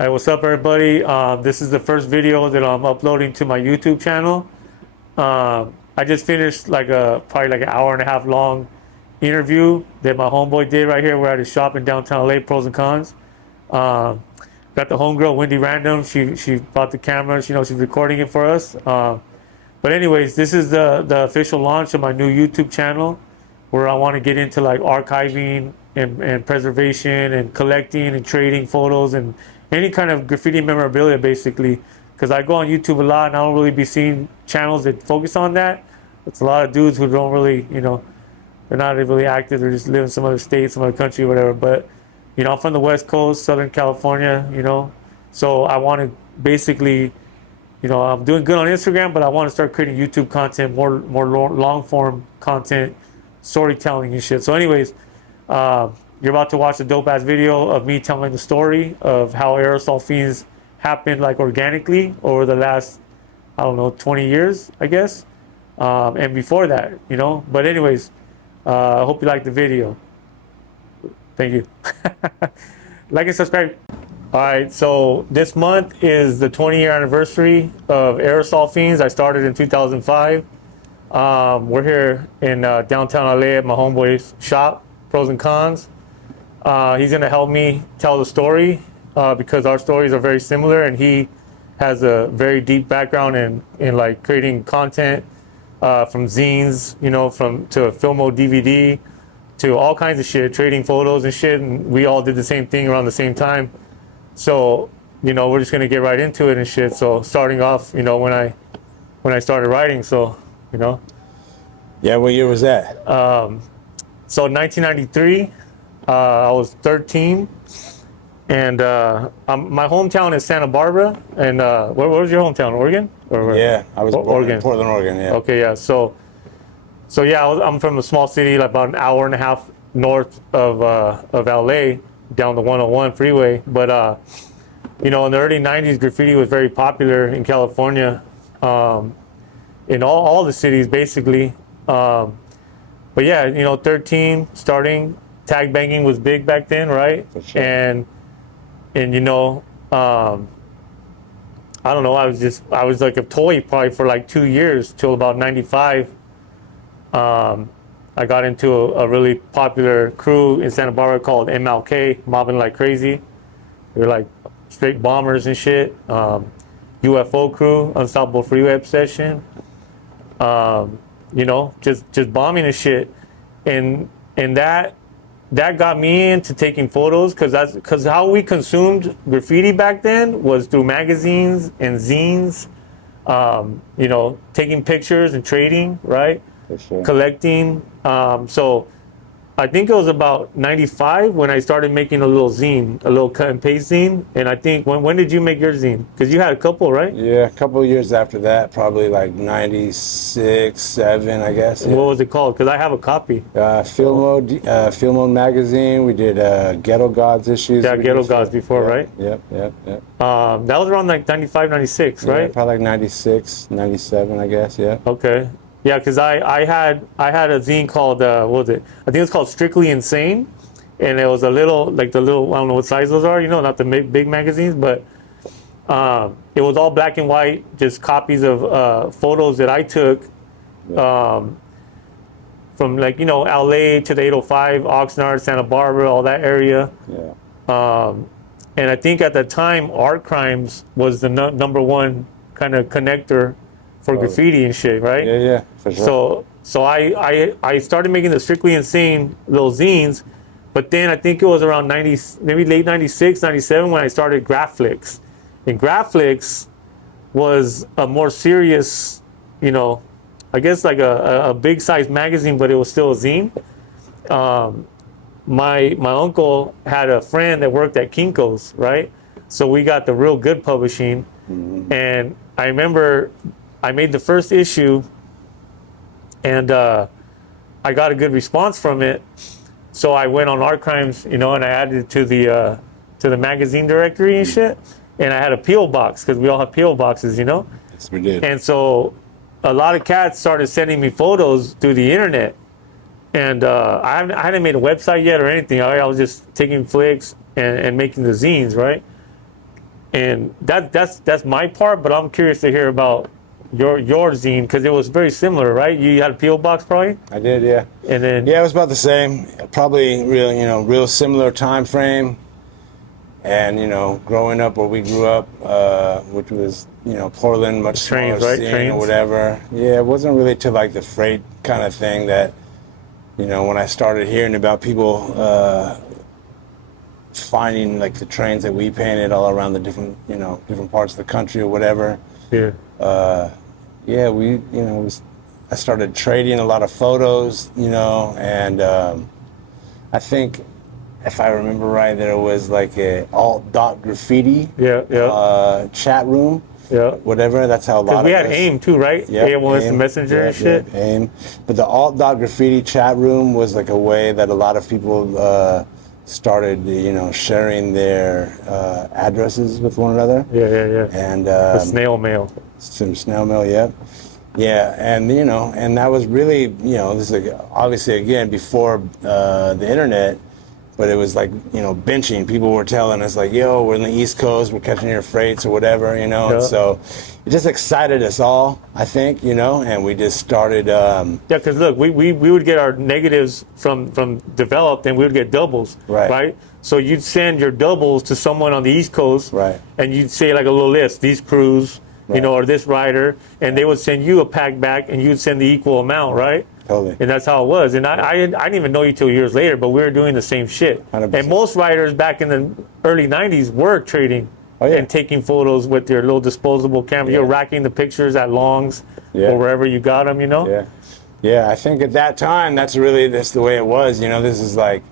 Hey, what's up, everybody? This is the first video that I'm uploading to my YouTube channel. I just finished probably like an hour and a half long interview that my homeboy did right here. We're at his shop in downtown LA, Pros and Cons. Got the homegirl, Wendy Random. She brought the camera. She's recording it for us. But anyways, this is the official launch of my new YouTube channel, where I want to get into like archiving and preservation and collecting and trading photos and any kind of graffiti memorabilia, basically. Because I go on YouTube a lot and I don't really be seeing channels that focus on that. It's a lot of dudes who don't really, they're not really active. They're just live in some other state, some other country, whatever. But, I'm from the West Coast, Southern California, so I want to basically, I'm doing good on Instagram, but I want to start creating YouTube content, more long form content, storytelling and shit. So anyways, you're about to watch a dope ass video of me telling the story of how Aerosol Fiends happened like organically over the last, 20 years, I guess. And before that, But anyways, I hope you like the video. Thank you. Like and subscribe. All right, so this month is the 20-year anniversary of Aerosol Fiends. I started in 2005. We're here in downtown LA at my homeboy's shop, Pros and Cons. He's gonna help me tell the story because our stories are very similar, and he has a very deep background in like creating content from zines, to Filmo DVD to all kinds of shit, trading photos and shit, and we all did the same thing around the same time. So, we're just gonna get right into it and shit. So starting off, when I started writing, so, Yeah, what year was that? So 1993, I was 13, and my hometown is Santa Barbara. And where was your hometown? Oregon? Yeah, I was born in Portland, Oregon. Yeah. Okay, yeah. So yeah, I'm from a small city, like about an hour and a half north of LA, down the 101 freeway. But in the early 90s, graffiti was very popular in California, in all the cities basically. But yeah, 13, starting, tag banging was big back then, right? For sure. And I don't know, I was like a toy probably for like 2 years till about 95. I got into a really popular crew in Santa Barbara called MLK, Mobbing Like Crazy. They were like straight bombers and shit. UFO Crew, Unstoppable Freeway Obsession. Just bombing and shit. And that got me into taking photos, because how we consumed graffiti back then was through magazines and zines, taking pictures and trading, right? For sure. Collecting. So I think it was about 95 when I started making a little zine, a little cut and paste zine. And I think, when did you make your zine? Because you had a couple, right? Yeah, a couple of years after that, probably like 96, 7, I guess. Yeah. What was it called? Because I have a copy. Filmo magazine. We did Ghetto Gods issues. Yeah, Ghetto Gods before, right? Yep. That was around like 95, 96, right? Yeah, probably like 96, 97, I guess, yeah. Okay. Yeah, because I had a zine called, what was it? I think it was called Strictly Insane. And it was a little, like the little, I don't know what size those are, not the big magazines, but it was all black and white, just copies of photos that I took from like, LA to the 805, Oxnard, Santa Barbara, all that area. Yeah. And I think at the time, Art Crimes was the number one kind of connector for graffiti and shit, right? Yeah, for sure. So I started making the Strictly Insane little zines, but then I think it was around 90, maybe late 96, 97 when I started Graphlix. And Graphlix was a more serious, I guess like a big size magazine, but it was still a zine. My uncle had a friend that worked at Kinko's, right? So we got the real good publishing. Mm-hmm. And I remember I made the first issue, and I got a good response from it. So I went on Art Crimes, and I added it to the magazine directory and shit. And I had a P.O. box, because we all have P.O. boxes, Yes, we did. And so a lot of cats started sending me photos through the internet. And I hadn't made a website yet or anything. I was just taking flicks and making the zines, right? And that's my part, but I'm curious to hear about your zine, because it was very similar, right? You had a PO box probably? I did, yeah. And then yeah, it was about the same. Probably real similar time frame. And growing up where we grew up, which was Portland, much smaller trains, right? scene Trains. or whatever. Yeah, it wasn't really to like the freight kind of thing that when I started hearing about people finding like the trains that we painted all around the different parts of the country or whatever. Yeah. I started trading a lot of photos, and I think if I remember right, there was like a alt.graffiti chat room. Yeah. Whatever, that's how a lot of we had AIM too, right? Yep, AIM was the AIM, messenger and shit. Yeah, AIM. But the alt.graffiti chat room was like a way that a lot of people started, sharing their addresses with one another. Yeah. And the snail mail. some snail mail, yep. Yeah, and and that was really, this is like, obviously again before the internet, but it was like, benching. People were telling us like, yo, we're in the East Coast, we're catching your freights or whatever, and so it just excited us all, I think, and we just started. Yeah, because look, we would get our negatives from developed, and we would get doubles, right? So you'd send your doubles to someone on the East Coast, right? And you'd say like a little list, these crews, or this rider, and they would send you a pack back, and you'd send the equal amount, right? Totally. And that's how it was. And I didn't even know you till years later, but we were doing the same shit. 100%. And most riders back in the early 90s were trading and taking photos with their little disposable camera. You're racking the pictures at Longs or wherever you got them, Yeah, I think at that time, that's the way it was. This is like,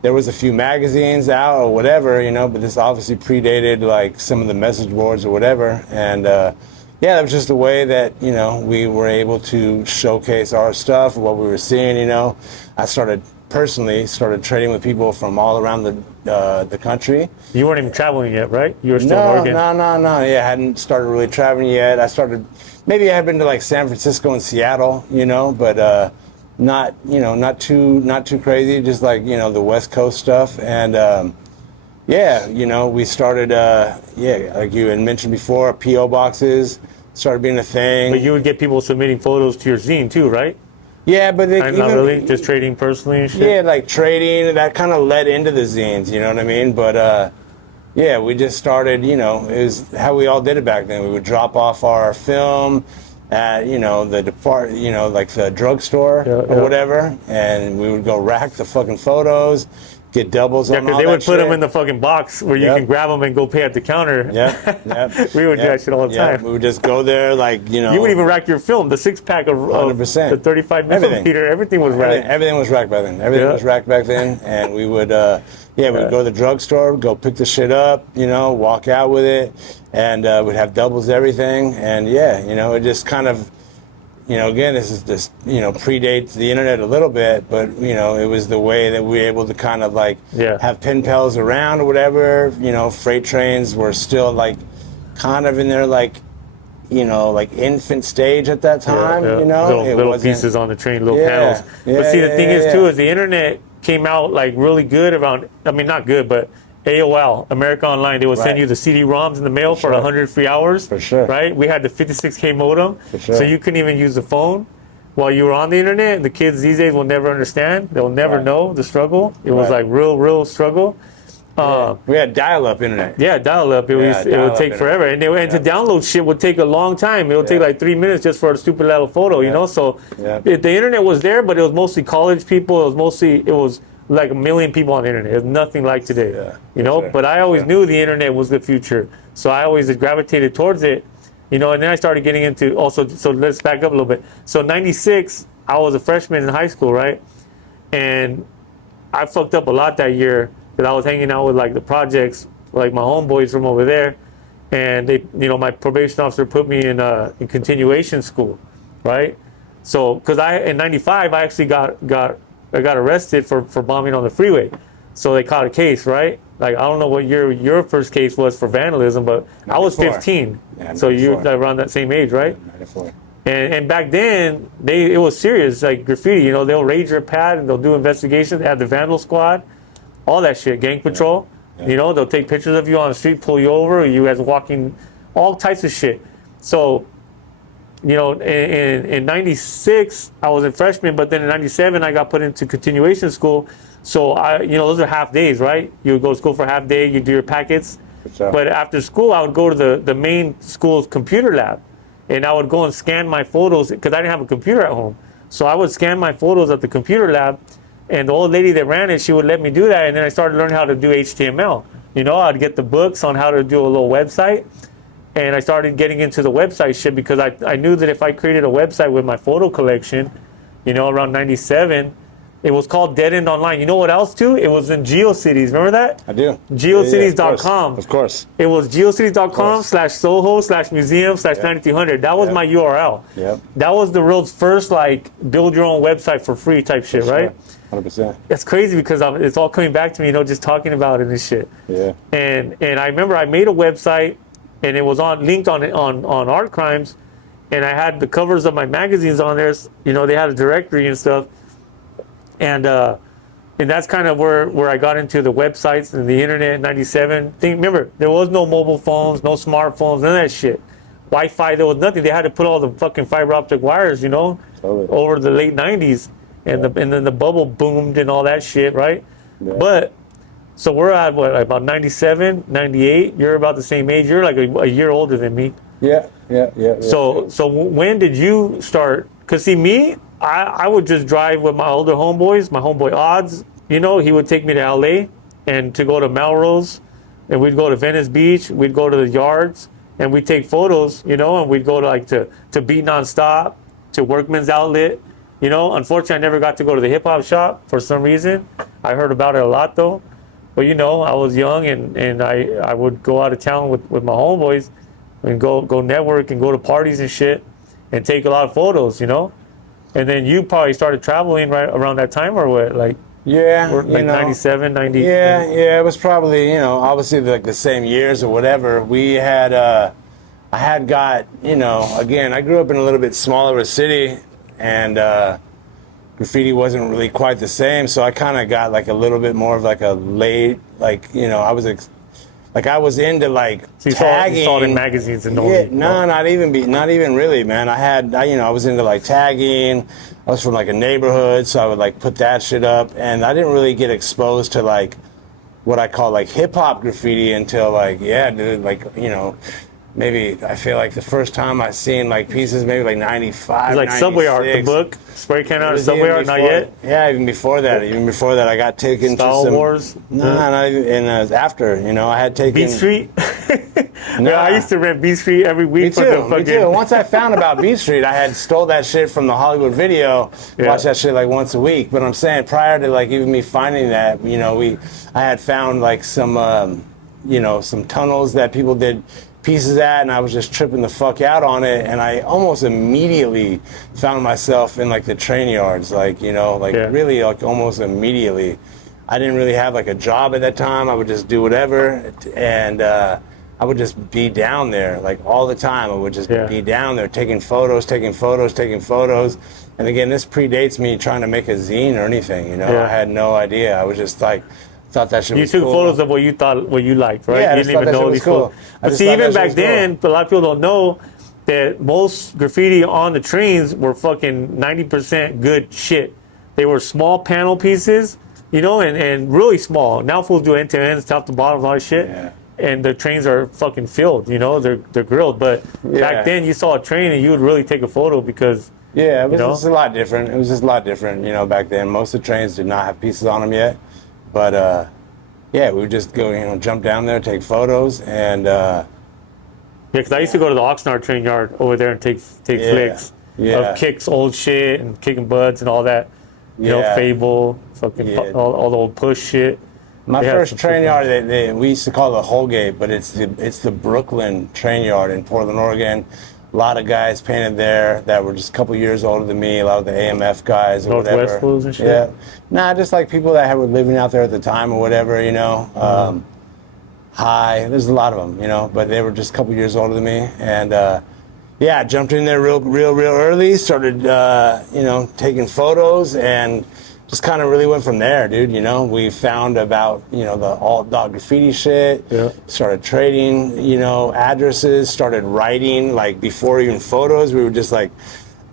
there was a few magazines out or whatever, but this obviously predated like some of the message boards or whatever. And yeah, it was just the way that, we were able to showcase our stuff, what we were seeing, I personally started trading with people from all around the country. You weren't even traveling yet, right? You were still working? No. Yeah, I hadn't started really traveling yet. Maybe I had been to like San Francisco and Seattle, but not too crazy, just like, the West Coast stuff. And we started, like you had mentioned before, PO boxes started being a thing. But you would get people submitting photos to your zine too, right? Yeah, but not really, just trading personally and shit? Yeah, like trading, that kind of led into the zines, you know what I mean? But yeah, we just started, it was how we all did it back then. We would drop off our film at, like the drugstore or whatever, and we would go rack the fucking photos, get doubles on all that. Yeah, because they would put them in the fucking box where you can grab them and go pay at the counter. Yep. We would do that shit all the time. We would just go there, like, You would even rack your film, the 6-pack of 100%. the 35 millimeter. Everything was racked. Everything was racked back then. Everything was racked back then, and we would, we would go to the drugstore, go pick the shit up, walk out with it, and we'd have doubles, everything, and it just kind of. Again, this predates the internet a little bit, but, it was the way that we were able to kind of like have pen pals around or whatever. Freight trains were still like kind of in their like infant stage at that time, Little pieces on the train, little panels. But see, the thing is too, is the internet came out like really good around, not good, but AOL, America Online, they would send you the CD-ROMs in the mail for 100 free hours. For sure. Right? We had the 56K modem. For sure. So you couldn't even use the phone while you were on the internet. The kids these days will never understand. They'll never know the struggle. It was like real struggle. We had dial-up internet. Yeah, dial-up. It would take forever. And to download shit would take a long time. It would take like 3 minutes just for a stupid little photo, So the internet was there, but it was mostly college people. It was like 1 million people on the internet. It's nothing like today, But I always knew the internet was the future, so I always gravitated towards it, And then I started getting into also. So let's back up a little bit. So '96, I was a freshman in high school, right? And I fucked up a lot that year because I was hanging out with like the projects, like my homeboys from over there, and they, my probation officer put me in continuation school, right? So because in '95 I actually got arrested for bombing on the freeway. So they caught a case, right? Like, I don't know what your first case was for vandalism, but 94. I was 15. Yeah, so you're around that same age, right? 94. And back then, it was serious, like graffiti, they'll raid your pad and they'll do investigations. They had the vandal squad, all that shit, gang patrol. You know, they'll take pictures of you on the street, pull you over, you guys walking, all types of shit. So, you know, in 96, I was a freshman, but then in 97, I got put into continuation school. So, you know, those are half days, right? You would go to school for half day, you do your packets. Sure. But after school, I would go to the main school's computer lab, and I would go and scan my photos because I didn't have a computer at home. So I would scan my photos at the computer lab, and the old lady that ran it, she would let me do that. And then I started learning how to do HTML. You know, I'd get the books on how to do a little website, and I started getting into the website shit because I knew that if I created a website with my photo collection, you know, around 97, it was called Dead End Online. You know what else too? It was in GeoCities. Remember that? I do. GeoCities.com. Of course. It was geocities.com/Soho/museum/9300. That was my URL. Yep. That was the world's first like build your own website for free type shit, right? 100%. It's crazy because it's all coming back to me, you know, just talking about it and shit. Yeah. And I remember I made a website, and it was linked on Art Crimes, and I had the covers of my magazines on there. You know, they had a directory and stuff. And that's kind of where I got into the websites and the internet in 97. Remember, there was no mobile phones, no smartphones, none of that shit. Wi-Fi, there was nothing. They had to put all the fucking fiber optic wires, you know, over the late 90s. And then the bubble boomed and all that shit, right? Yeah. But, so we're at, what, about 97, 98? You're about the same age. You're like a year older than me. Yeah. So when did you start? Because see, me, I would just drive with my older homeboys, my homeboy Odds. You know, he would take me to LA and to go to Melrose, and we'd go to Venice Beach, we'd go to the yards, and we'd take photos, you know, and we'd go to Beat Nonstop, to Workman's Outlet. You know, unfortunately, I never got to go to the hip hop shop for some reason. I heard about it a lot though. But you know, I was young, and I would go out of town with my homeboys and go network and go to parties and shit and take a lot of photos, you know. And then you probably started traveling right around that time, or what? Like, yeah, like 97, 90. Yeah, it was probably, you know, obviously like the same years or whatever. We had, I had got, you know, again, I grew up in a little bit smaller of a city, and graffiti wasn't really quite the same. So I kind of got like a little bit more of like a late, like, you know, I was I was into like so tagging. You saw it in magazines and not even really, man. I was into like tagging. I was from like a neighborhood, so I would like put that shit up, and I didn't really get exposed to like what I call like hip hop graffiti until like, yeah, dude, like, you know, maybe I feel like the first time I seen like pieces, maybe like 95, like 96. Subway Art, the book, spray can art of Subway Art, not yet? Yeah, even before that, I got taken Star to some... Wars? No, not even, and after, you know, I had taken... Beat Street? Nah. Yeah, I used to rent Beat Street every week. Me too. Once I found about Beat Street, I had stole that shit from the Hollywood Video, watched that shit like once a week. But I'm saying, prior to like even me finding that, you know, I had found like some, you know, some tunnels that people did pieces at, and I was just tripping the fuck out on it, and I almost immediately found myself in like the train yards, like, you know, like really like almost immediately. I didn't really have like a job at that time. I would just do whatever, and I would just be down there like all the time. I would just be down there taking photos. And again, this predates me trying to make a zine or anything, you know. I had no idea. I was just like, thought that shit was cool. You took photos of what you liked, right? Yeah, you didn't even know these cool. But see, even back then, a lot of people don't know that most graffiti on the trains were fucking 90% good shit. They were small panel pieces, you know, and really small. Now fools do end to ends, top to bottom, all that shit. Yeah. And the trains are fucking filled, you know, they're grilled. But back then, you saw a train and you would really take a photo because... Yeah, it was just a lot different. It was just a lot different, you know, back then. Most of the trains did not have pieces on them yet. But, yeah, we would just go, you know, jump down there, take photos, and... yeah, because I used to go to the Oxnard train yard over there and take flicks of Kicks old shit and Kicking Buds and all that. You know, Fable, fucking all the old Push shit. My first train yard, we used to call it Holgate, but it's the Brooklyn train yard in Portland, Oregon. A lot of guys painted there that were just a couple years older than me. A lot of the AMF guys or whatever. Northwest fools and shit? Yeah. Nah, just like people that were living out there at the time or whatever, you know. There's a lot of them, you know, but they were just a couple years older than me. And, yeah, jumped in there real early, started, you know, taking photos, and just kind of really went from there, dude. You know, we found about, you know, the alt graffiti shit, started trading, you know, addresses, started writing, like before even photos, we would just like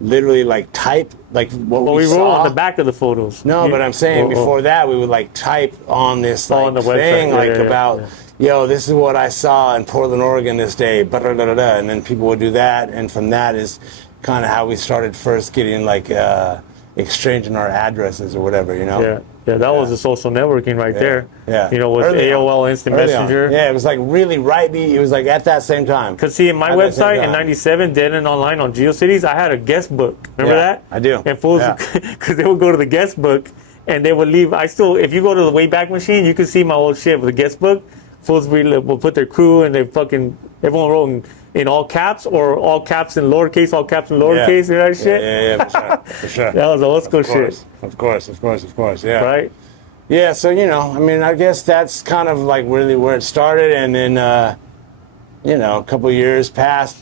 literally like type like what we wrote saw on the back of the photos. No, but I'm saying before that we would like type on this like on the thing website. about yo, this is what I saw in Portland, Oregon this day, and then people would do that, and from that is kind of how we started first getting like exchanging our addresses or whatever, you know. That was the social networking right there. You know, with early AOL Instant Messenger. It was like really it was like at that same time. Because see, in my website in '97, Dead and Online on GeoCities, I had a guest book. Remember that? I do. And fools, because they would go to the guest book and they would leave. If you go to the Wayback Machine, you can see my old shit with the guest book. Fools will put their crew and everyone wrote in all caps or all caps in lowercase, all caps in lowercase, and that shit. For sure. That was old school shit. Of course, yeah. Right? Yeah, so, you know, I mean, I guess that's kind of like really where it started, and then, you know, a couple of years passed,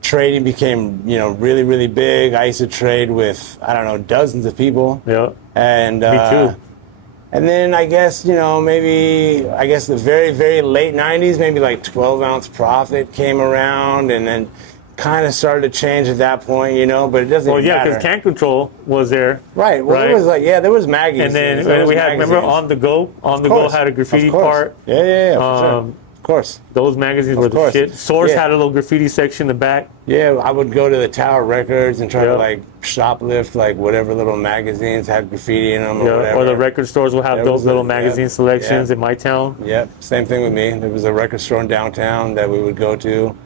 trading became, you know, really, really big. I used to trade with, I don't know, dozens of people. Yeah. And, me too. And then I guess, you know, the very, very late 90s, maybe like 12-ounce profit came around, and then kind of started to change at that point, you know, but it doesn't matter. Because Can Control was there. Right. Well, it was like, there was magazines. And then we had, remember, On The Go? On The Go had a graffiti part. Yeah, for sure. Of course. Those magazines were the shit. Source had a little graffiti section in the back. Yeah, I would go to the Tower Records and try to like shoplift like whatever little magazines had graffiti in them or whatever. Or the record stores would have those little magazine selections in my town. Yep, same thing with me. There was a record store in downtown that we would go to.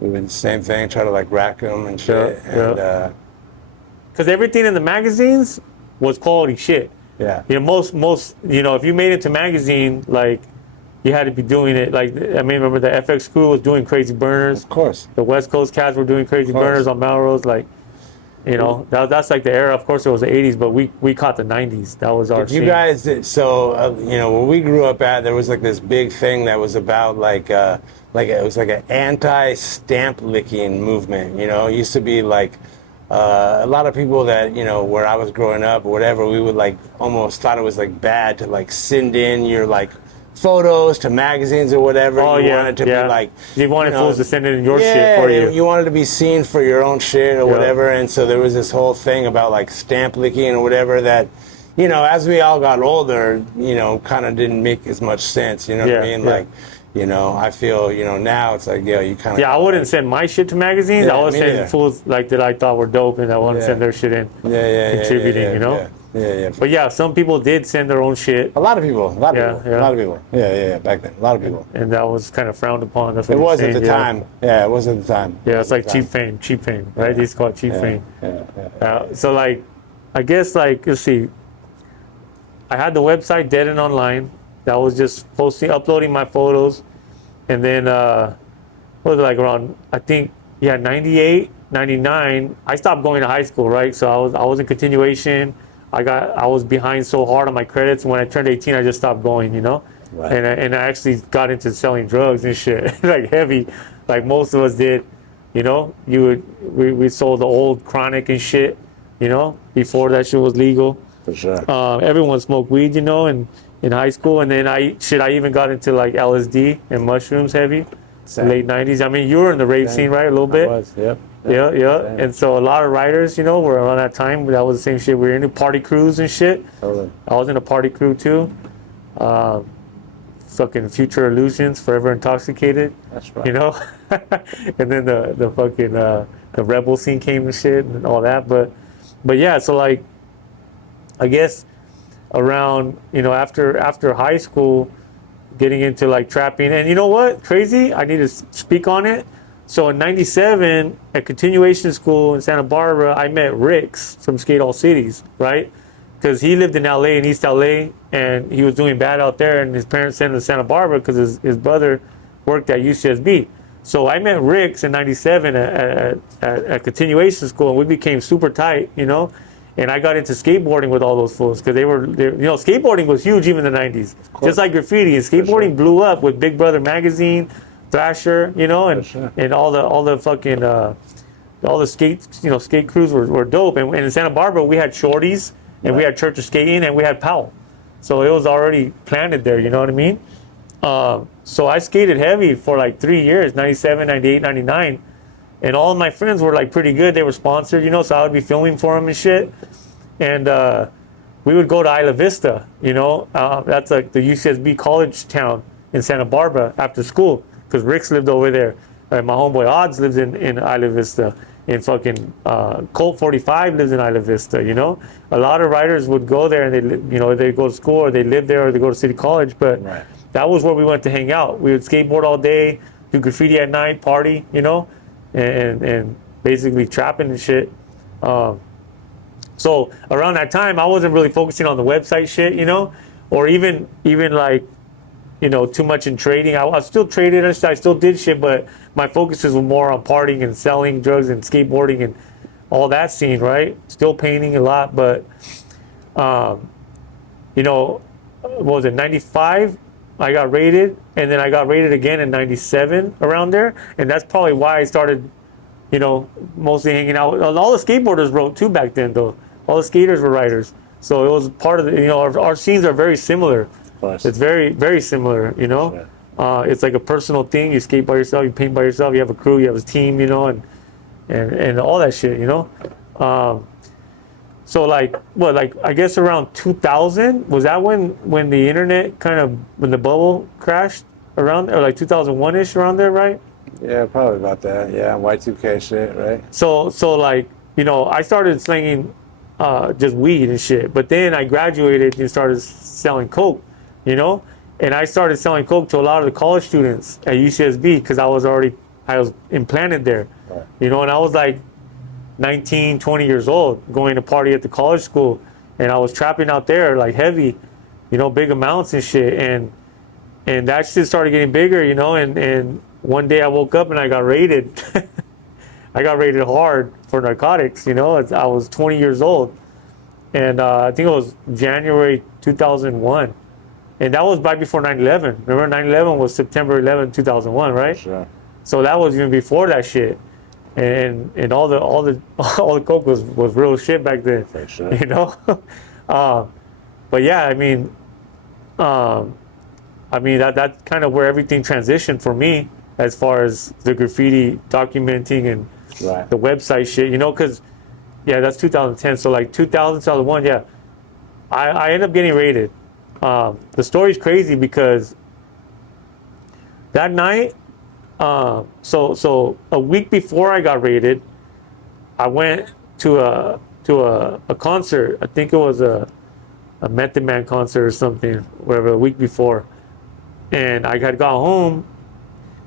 We would same thing, try to like rack them and shit. Because everything in the magazines was quality shit. Yeah. You know, most you know, if you made it to magazine, like, you had to be doing it. Like, I mean, remember the FX Crew was doing Crazy Burners. Of course. The West Coast cats were doing Crazy Burners on Melrose. Like, you know, that's like the era. Of course, it was the 80s, but we caught the 90s. That was our scene. You guys, you know, where we grew up at, there was like this big thing that was about it was like an anti-stamp licking movement. You know, it used to be like a lot of people that, you know, where I was growing up or whatever, we would like almost thought it was like bad to like send in your like photos to magazines or whatever. You wanted to be like, you wanted fools to send in your shit for you. You wanted to be seen for your own shit or whatever, and so there was this whole thing about like stamp licking or whatever that, you know, as we all got older, you know, kind of didn't make as much sense. You know what I mean? Like, you know, I feel, you know, now it's like, you kind of. Yeah, I wouldn't send my shit to magazines. I would send fools like that I thought were dope, and I want to send their shit in, contributing. You know. But yeah, some people did send their own shit. A lot of people. Back then, a lot of people. And that was kind of frowned upon. That's what it was at the time. Yeah, it was at the time. Yeah, it's like cheap fame, right? They used to call it cheap fame. So like, I guess like, let's see. I had the website Dead and Online. That was just uploading my photos. And then, what was it, like around, I think, 98, 99, I stopped going to high school, right? So I was in continuation. I was behind so hard on my credits. When I turned 18, I just stopped going, you know? Right. And I actually got into selling drugs and shit, like heavy, like most of us did, you know? We sold the old Chronic and shit, you know, before that shit was legal. For sure. Everyone smoked weed, you know, in high school. And then I even got into like LSD and mushrooms heavy, late 90s. I mean, you were in the rave scene, right? A little bit? I was, yep. Yeah. And so a lot of writers, you know, were around that time. That was the same shit. We were into party crews and shit. Totally. I was in a party crew too. Fucking Future Illusions, Forever Intoxicated. That's right. You know? And then the fucking the rebel scene came and shit and all that. But yeah, so like, I guess around, you know, after high school, getting into like trapping. And you know what? Crazy? I need to speak on it. So in 97, at continuation school in Santa Barbara, I met Ricks from Skate All Cities, right? Because he lived in LA, in East LA, and he was doing bad out there, and his parents sent him to Santa Barbara because his brother worked at UCSB. So I met Ricks in 97 at continuation school, and we became super tight, you know? And I got into skateboarding with all those fools because they you know, skateboarding was huge even in the 90s. Just like graffiti. And skateboarding blew up with Big Brother magazine, Thrasher, you know, and all the fucking all the skate crews were dope. And in Santa Barbara we had Shorties and we had Church of Skating, and we had Powell. So it was already planted there, you know what I mean? So I skated heavy for like 3 years, 97, 98, 99. And all of my friends were like pretty good. They were sponsored, you know, so I would be filming for them and shit. And we would go to Isla Vista, you know, that's like the UCSB college town in Santa Barbara after school, because Rick's lived over there. My homeboy Odds lives in Isla Vista. And fucking Colt 45 lives in Isla Vista, you know? A lot of writers would go there and they, you know, they go to school or they live there or they go to City College, but that was where we went to hang out. We would skateboard all day, do graffiti at night, party, you know, and basically trapping and shit. So around that time, I wasn't really focusing on the website shit, you know, or even like, you know, too much in trading. I still traded, I still did shit, but my focuses were more on partying and selling drugs and skateboarding and all that scene, right? Still painting a lot, but, you know, what was it, 95? I got raided, and then I got raided again in 97, around there. And that's probably why I started, you know, mostly hanging out. All the skateboarders wrote too back then, though. All the skaters were writers. So it was part of the, you know, our scenes are very similar. It's very, very similar, you know. It's like a personal thing. You skate by yourself, you paint by yourself, you have a crew, you have a team, you know, and all that shit, you know. So like, what, like, I guess around 2000, was that when the internet kind of, when the bubble crashed around, or like 2001-ish, around there, right? Yeah, probably about that. Yeah, Y2K shit, right? So like, you know, I started slinging just weed and shit, but then I graduated and started selling coke, you know? And I started selling coke to a lot of the college students at UCSB because I was implanted there, you know, and I was like 19, 20 years old, going to party at the college school, and I was trapping out there like heavy, you know, big amounts and shit, and that shit started getting bigger, you know, and one day I woke up and I got raided. I got raided hard for narcotics, you know. I was 20 years old, and I think it was January 2001, and that was right before 9/11. Remember, 9/11 was September 11, 2001, right? Sure. So that was even before that shit. And all the coke was real shit back then, for sure. You know. But yeah, I mean that's kind of where everything transitioned for me as far as the graffiti documenting and the website shit, you know, because yeah, that's 2010. So like 2000, 2001, yeah, I ended up getting raided. The story's crazy because that night. So a week before I got raided, I went to a concert. I think it was a Method Man concert or something, whatever, a week before. And I had got home.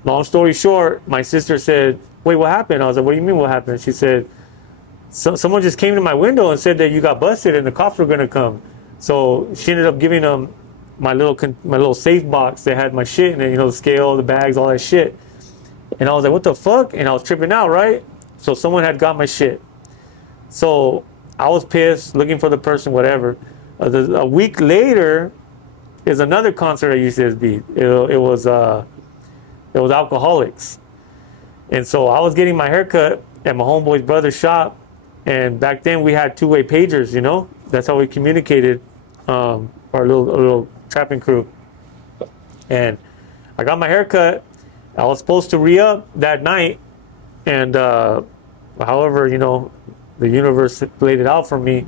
Long story short, my sister said, "Wait, what happened?" I was like, "What do you mean what happened?" She said, someone just came to my window and said that you got busted and the cops were gonna come. So she ended up giving them my little safe box that had my shit in it, you know, the scale, the bags, all that shit. And I was like, what the fuck? And I was tripping out, right? So someone had got my shit. So I was pissed, looking for the person, whatever. A week later is another concert at UCSB. It was Alcoholics. And so I was getting my haircut at my homeboy's brother's shop. And back then we had two-way pagers, you know? That's how we communicated, our little trapping crew. And I got my haircut. I was supposed to re-up that night, and however, you know, the universe played it out for me.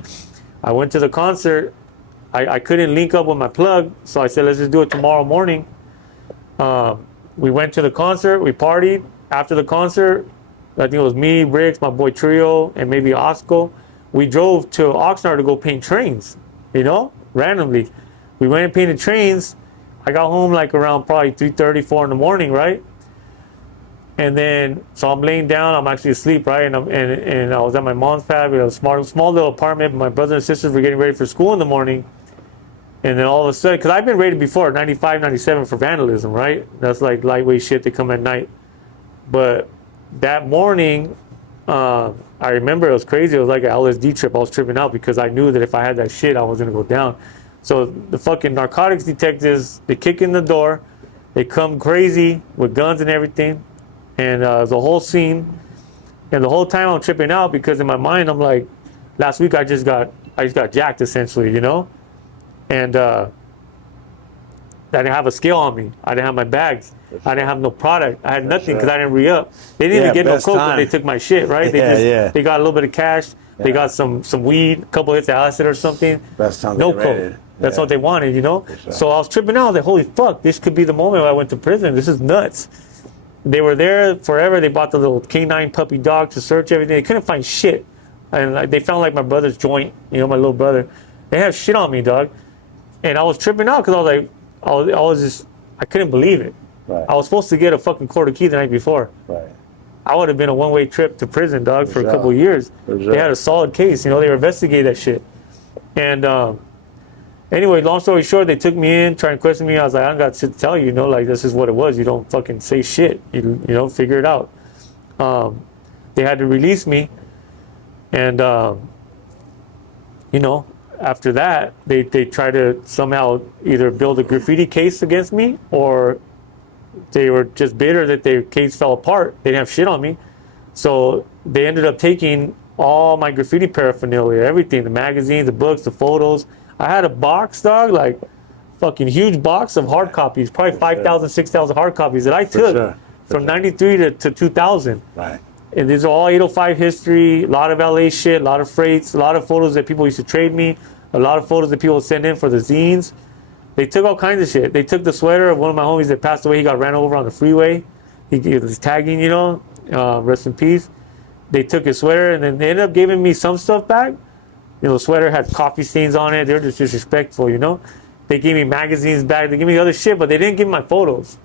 I went to the concert. I couldn't link up with my plug, so I said, let's just do it tomorrow morning. We went to the concert, we partied. After the concert, I think it was me, Briggs, my boy Trio, and maybe Osco. We drove to Oxnard to go paint trains, you know, randomly. We went and painted trains. I got home like around probably 3:30, 4 in the morning, right? And then, so I'm laying down, I'm actually asleep, right? And I was at my mom's pad. We had a small little apartment. My brother and sisters were getting ready for school in the morning. And then all of a sudden, because I've been raided before, 95, 97 for vandalism, right? That's like lightweight shit that come at night. But that morning, I remember it was crazy. It was like an LSD trip. I was tripping out because I knew that if I had that shit, I was going to go down. So the fucking narcotics detectives, they kick in the door. They come crazy with guns and everything. And the whole scene, and the whole time I'm tripping out because in my mind I'm like, last week I just got I just got jacked essentially, you know? And I didn't have a scale on me. I didn't have my bags. I didn't have no product. I had nothing because I didn't re-up. They didn't even get no coke when they took my shit, right? They got a little bit of cash. They got some weed, a couple hits of acid or something. No coke. That's what they wanted, you know? So I was tripping out. I was like, holy fuck, this could be the moment where I went to prison. This is nuts. They were there forever. They bought the little canine puppy dog to search everything. They couldn't find shit. And like, they found like my brother's joint, you know, my little brother. They had shit on me, dog. And I was tripping out because I was like, I couldn't believe it. Right. I was supposed to get a fucking quarter key the night before. Right. I would have been a one-way trip to prison, dog, for a couple of years. They had a solid case, you know, they investigated that shit. And anyway, long story short, they took me in, trying to question me. I was like, I don't got shit to tell you, you know, like, this is what it was. You don't fucking say shit. You know, figure it out. They had to release me. And, you know, after that, they tried to somehow either build a graffiti case against me, or they were just bitter that their case fell apart. They didn't have shit on me. So they ended up taking all my graffiti paraphernalia, everything, the magazines, the books, the photos. I had a box, dog, like fucking huge box of hard copies, probably 5,000, 6,000 hard copies that I took from 93 to 2000. Right. And these are all 805 history, a lot of LA shit, a lot of freights, a lot of photos that people used to trade me, a lot of photos that people send in for the zines. They took all kinds of shit. They took the sweater of one of my homies that passed away. He got ran over on the freeway. He was tagging, you know, rest in peace. They took his sweater, and then they ended up giving me some stuff back. You know, the sweater had coffee stains on it. They were just disrespectful, you know. They gave me magazines back. They gave me other shit, but they didn't give me my photos.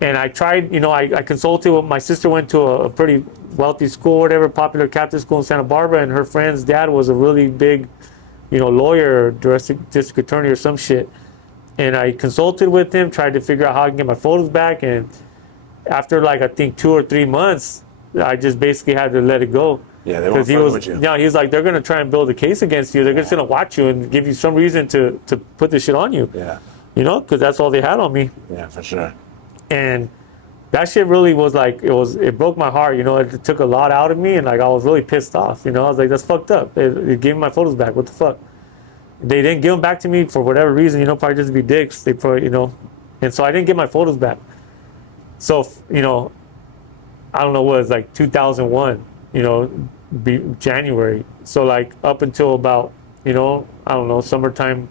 And I tried, you know, I consulted with, my sister went to a pretty wealthy school, whatever, popular Catholic school in Santa Barbara, and her friend's dad was a really big, you know, lawyer, district attorney or some shit. And I consulted with him, tried to figure out how I can get my photos back. And after like, I think 2 or 3 months, I just basically had to let it go. Yeah, they weren't fucking with you. Yeah, he was like, they're going to try and build a case against you. They're just going to watch you and give you some reason to put this shit on you. Yeah. You know, because that's all they had on me. Yeah, for sure. And that shit really was like, it broke my heart, you know. It took a lot out of me, and like, I was really pissed off, you know. I was like, that's fucked up. They gave me my photos back. What the fuck? They didn't give them back to me for whatever reason, you know, probably just to be dicks. They probably, you know, and so I didn't get my photos back. So, you know, I don't know what, it was like 2001, you know, January. So like up until about, you know, I don't know, summertime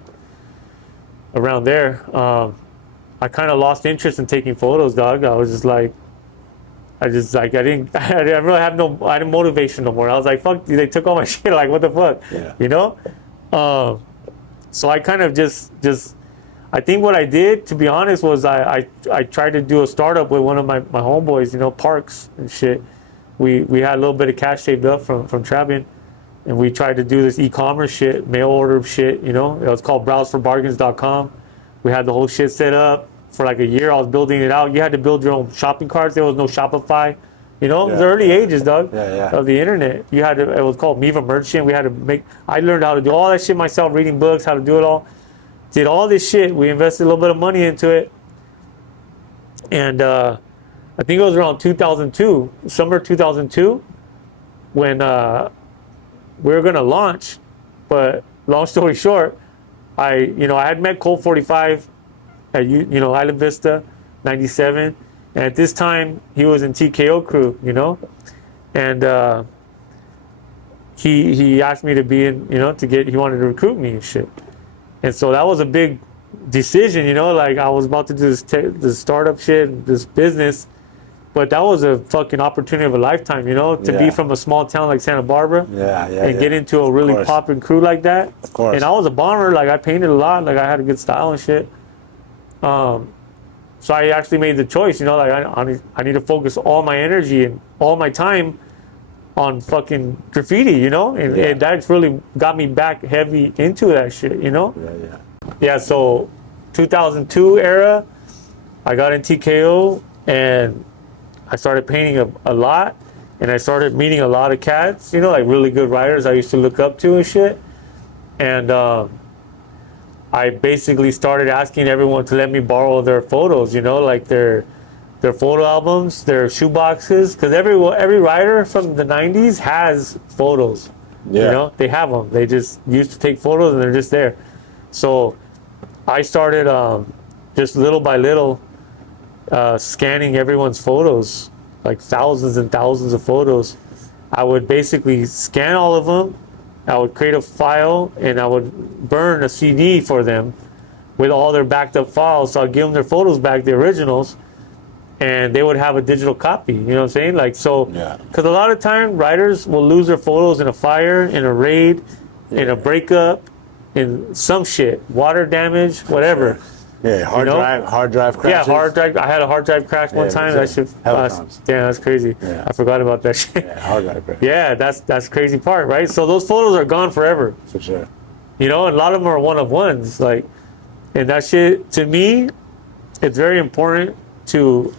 around there, I kind of lost interest in taking photos, dog. I was just like, I didn't really have I didn't motivation no more. I was like, fuck, they took all my shit. Like, what the fuck, you know? So I kind of just, I think what I did, to be honest, was I tried to do a startup with one of my homeboys, you know, Parks and shit. We had a little bit of cash saved up from trapping, and we tried to do this e-commerce shit, mail order shit, you know. It was called browseforbargains.com. We had the whole shit set up for like a year. I was building it out. You had to build your own shopping carts. There was no Shopify. You know, the early ages, dog, of the internet. You had to, it was called Miva Merchant. We had to I learned how to do all that shit myself, reading books, how to do it all. Did all this shit. We invested a little bit of money into it. And I think it was around 2002, summer 2002, when we were going to launch. But long story short, I had met Colt 45 at, Isla Vista, 97. And at this time, he was in TKO Crew, you know, and he asked me to be in, you know, he wanted to recruit me and shit. And so that was a big decision, you know, like I was about to do this startup shit, this business, but that was a fucking opportunity of a lifetime, you know, to be from a small town like Santa Barbara and get into a really popping crew like that. Of course. And I was a bomber, like I painted a lot, like I had a good style and shit. So I actually made the choice, you know, like I need to focus all my energy and all my time on fucking graffiti, you know, and that's really got me back heavy into that shit, you know. Yeah. So 2002 era, I got in TKO and I started painting a lot, and I started meeting a lot of cats, you know, like really good writers I used to look up to and shit, and I basically started asking everyone to let me borrow their photos, you know, like their photo albums, their shoe boxes, because every writer from the 90s has photos. Yeah. You know, they have them. They just used to take photos and they're just there. So I started just little by little scanning everyone's photos, like thousands and thousands of photos. I would basically scan all of them. I would create a file and I would burn a CD for them with all their backed up files. So I'd give them their photos back, the originals, and they would have a digital copy. You know what I'm saying? Like, so, because a lot of time writers will lose their photos in a fire, in a raid, in a breakup, in some shit, water damage, whatever. Yeah, hard drive crashes. Yeah, hard drive. I had a hard drive crash one time. That shit. Damn, that's crazy. Yeah. I forgot about that shit. Yeah, hard drive crash. Yeah, that's crazy part, right? So those photos are gone forever. For sure. You know, and a lot of them are one of ones. Like, and that shit, to me, it's very important to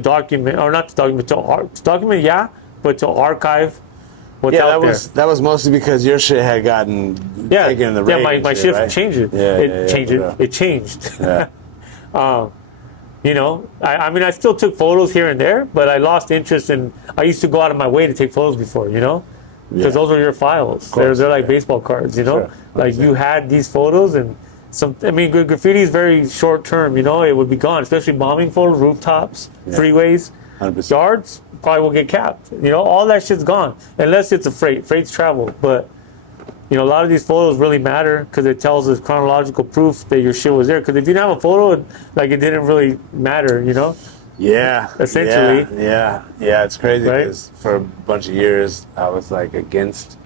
document, or not to document, to document, yeah, but to archive what's out there. That was mostly because your shit had gotten taken in the raid. Yeah, my shit changed it. It changed. Yeah. You know, I mean, I still took photos here and there, but I lost interest in. I used to go out of my way to take photos before, you know, because those are your files. They're like baseball cards, you know. Sure. Like you had these photos, and I mean, graffiti is very short term. You know, it would be gone, especially bombing photos, rooftops, freeways, 100%. yards. Probably will get capped. You know, all that shit's gone unless it's a freight. Freight's travel, but you know, a lot of these photos really matter because it tells us chronological proof that your shit was there. Because if you didn't have a photo, like, it didn't really matter. You know? Yeah. Essentially. Yeah. It's crazy because for a bunch of years I was like against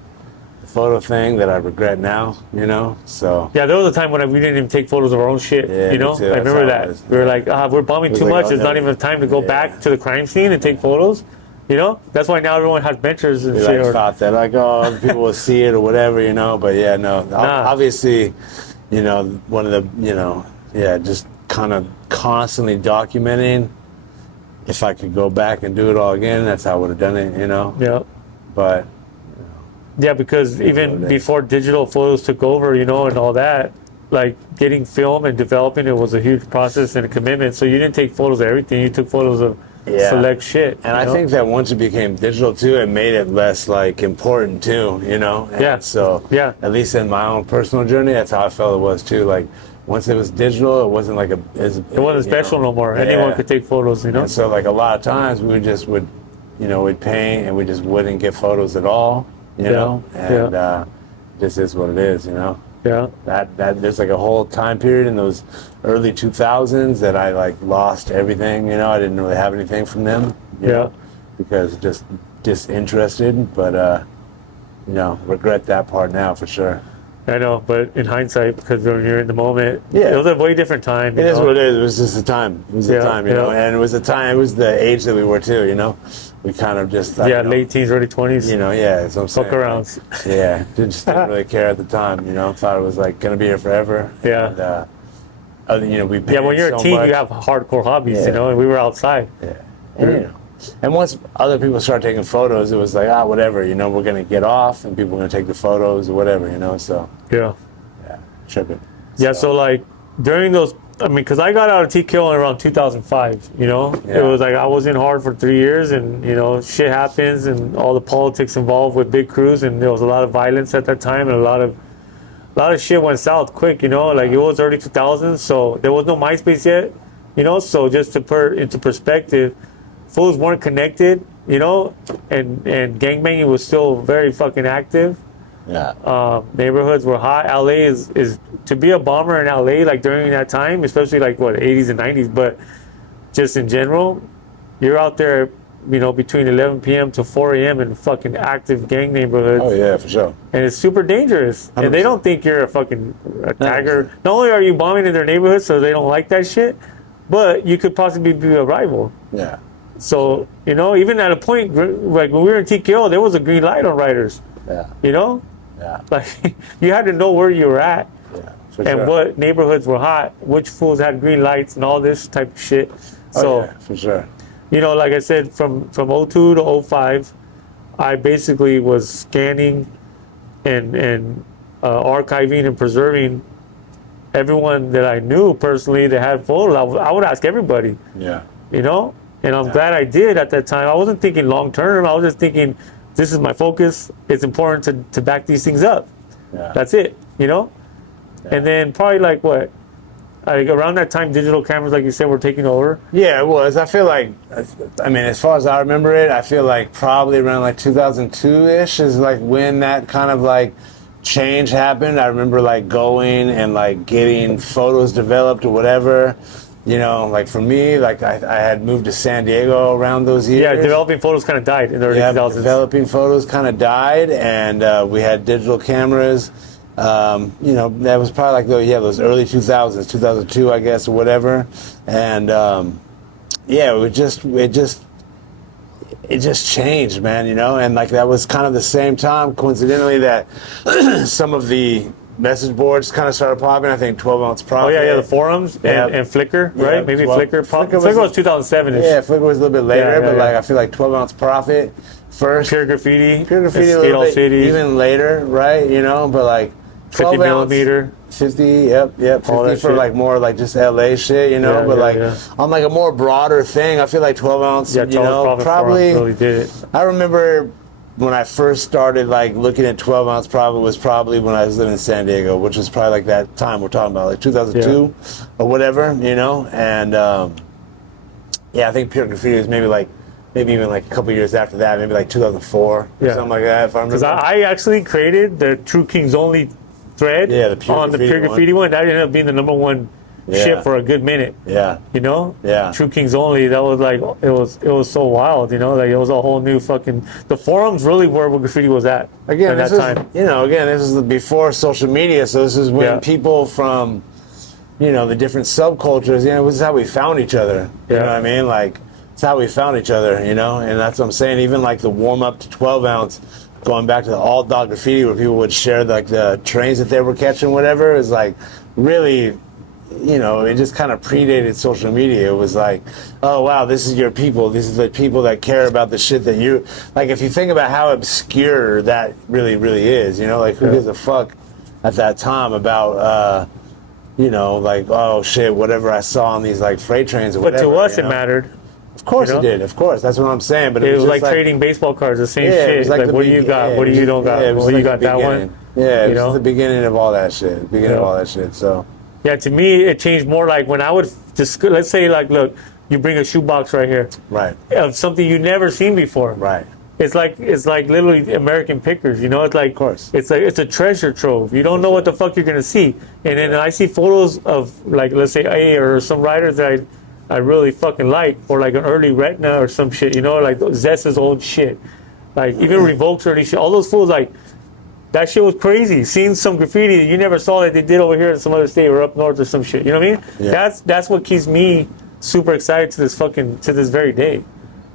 the photo thing that I regret now. You know, so yeah, there was a time when we didn't even take photos of our own shit. Yeah, you know, me too. I remember that. We were like, we're bombing too much. There's not even time to go back to the crime scene and take photos. You know, that's why now everyone has benches and shit. Like, thought that, like, oh, people will see it or whatever, you know. But yeah, no. Obviously, you know, one of the, you know, just kind of constantly documenting. If I could go back and do it all again, that's how I would have done it, you know. Yeah. But. Yeah, because even before digital photos took over, you know, and all that, like getting film and developing it was a huge process and a commitment. So you didn't take photos of everything. You took photos of select shit. And I think that once it became digital too, it made it less like important too, you know? And so at least in my own personal journey, that's how I felt it was too. Like once it was digital, it wasn't like it wasn't special no more. Anyone could take photos, you know? And so like a lot of times we would, you know, we'd paint and we just wouldn't get photos at all, you know? And this is what it is, you know? Yeah. That there's like a whole time period in those early 2000s that I like lost everything, you know. I didn't really have anything from them, you know, because just disinterested, but you know, regret that part now for sure. I know, but in hindsight, because when you're in the moment, it was a way different time. It is what it is. It was just the time. It was the time, you know, and it was the time. It was the age that we were too, you know. We kind of just late teens, early 20s. You know, that's what I'm saying. Fuck around. Like, just didn't really care at the time, you know. Thought it was like gonna be here forever. Yeah. And, you know, we when you're a teen, you have hardcore hobbies, you know, and we were outside. Yeah. And, you know, and once other people started taking photos, it was like, whatever, you know, we're gonna get off, and people are gonna take the photos or whatever, you know. So tripping. So like during those. I mean, because I got out of TKO in around 2005, you know? It was like I was in hard for 3 years and, you know, shit happens and all the politics involved with big crews and there was a lot of violence at that time and a lot of shit went south quick, you know? Like it was early 2000s, so there was no MySpace yet, you know? So just to put into perspective, fools weren't connected, you know? And gangbanging was still very fucking active. Neighborhoods were hot. LA is to be a bomber in LA like during that time, especially like 80s and 90s, but just in general, you're out there, you know, between 11 p.m. to 4 a.m. in fucking active gang neighborhoods. Oh yeah, for sure. And it's super dangerous. 100%. And they don't think you're a fucking attacker. Not only are you bombing in their neighborhood, so they don't like that shit, but you could possibly be a rival. Yeah. So, you know, even at a point, like when we were in TKO, there was a green light on riders. Yeah. You know? Yeah. Like, you had to know where you were at. Yeah, and what neighborhoods were hot, which fools had green lights and all this type of shit. So, for sure. You know, like I said, from 02 to 05, I basically was scanning and archiving and preserving everyone that I knew personally that had photos. I would ask everybody. Yeah. You know? And I'm glad I did at that time. I wasn't thinking long term. I was just thinking this is my focus. It's important to back these things up. Yeah. That's it, you know? Yeah. And then probably like what? Like around that time, digital cameras, like you said, were taking over. Yeah, it was. I feel like, I mean, as far as I remember it, I feel like probably around like 2002-ish is like when that kind of like change happened. I remember like going and like getting photos developed or whatever. You know, like for me, like I had moved to San Diego around those years. Yeah, developing photos kind of died in the early 2000s. Developing photos kind of died, and we had digital cameras. You know, that was probably like those early 2000s, 2002, I guess, or whatever. And yeah, it just changed, man. You know, and like that was kind of the same time, coincidentally, that some of the message boards kind of started popping. I think 12 Ounce Profit. Oh yeah, the forums and Flickr, right? Maybe Flickr. Flickr was 2007-ish. Yeah, Flickr was a little bit later, but like I feel like 12 Ounce Profit first. Pure Graffiti, Skate All City, even later, right? You know, but like 50 millimeter. 50, yep, 50 for shit. like more like just LA shit, you know, on like a more broader thing, I feel like 12 Ounce, you know, probably really did it. I remember when I first started like looking at 12 Ounce Profit was probably when I was living in San Diego, which was probably like that time we're talking about, like 2002 or whatever, you know, and yeah, I think Pure Graffiti was maybe even like a couple years after that, maybe like 2004 or something like that, if I remember. Because I actually created the True Kings Only thread on the Pure Graffiti one. That ended up being the #1 shit for a good minute. Yeah. You know? Yeah. True Kings Only, that was like, it was so wild, you know? Like, it was a whole new fucking... The forums really were where graffiti was at. Again, this is before social media, so this is when people from, you know, the different subcultures, you know, this is how we found each other. You know what I mean? Like, it's how we found each other, you know? And that's what I'm saying. Even like the warm-up to 12 Ounce, going back to the all-dog graffiti where people would share like the trains that they were catching, whatever, is like really, you know, it just kind of predated social media. It was like, oh wow, this is your people. These are the people that care about the shit that you, like if you think about how obscure that really is, you know, like who gives a fuck at that time about, you know, like, oh shit, whatever I saw on these like freight trains or whatever. But to us, you know? It mattered. Of course it did. Of course, that's what I'm saying. But it was just like trading baseball cards, the same shit. It was like what do you got? What do you don't got? Well, you got that one. Yeah, it was the beginning of all that shit. Of all that shit. So. Yeah, to me, it changed more like when I would just, let's say like, look, you bring a shoebox right here. Right. Of something you've never seen before. Right. It's like literally American Pickers, you know. It's like, of course, it's a treasure trove. You don't know what the fuck you're gonna see, and then I see photos of like, let's say or some writers that I really fucking like, or like an early Retina or some shit, you know, like Zest's old shit, like even REVOK's early shit. All those fools, like that shit was crazy. Seeing some graffiti that you never saw that they did over here in some other state or up north or some shit. You know what I mean? Yeah. That's what keeps me super excited to this very day.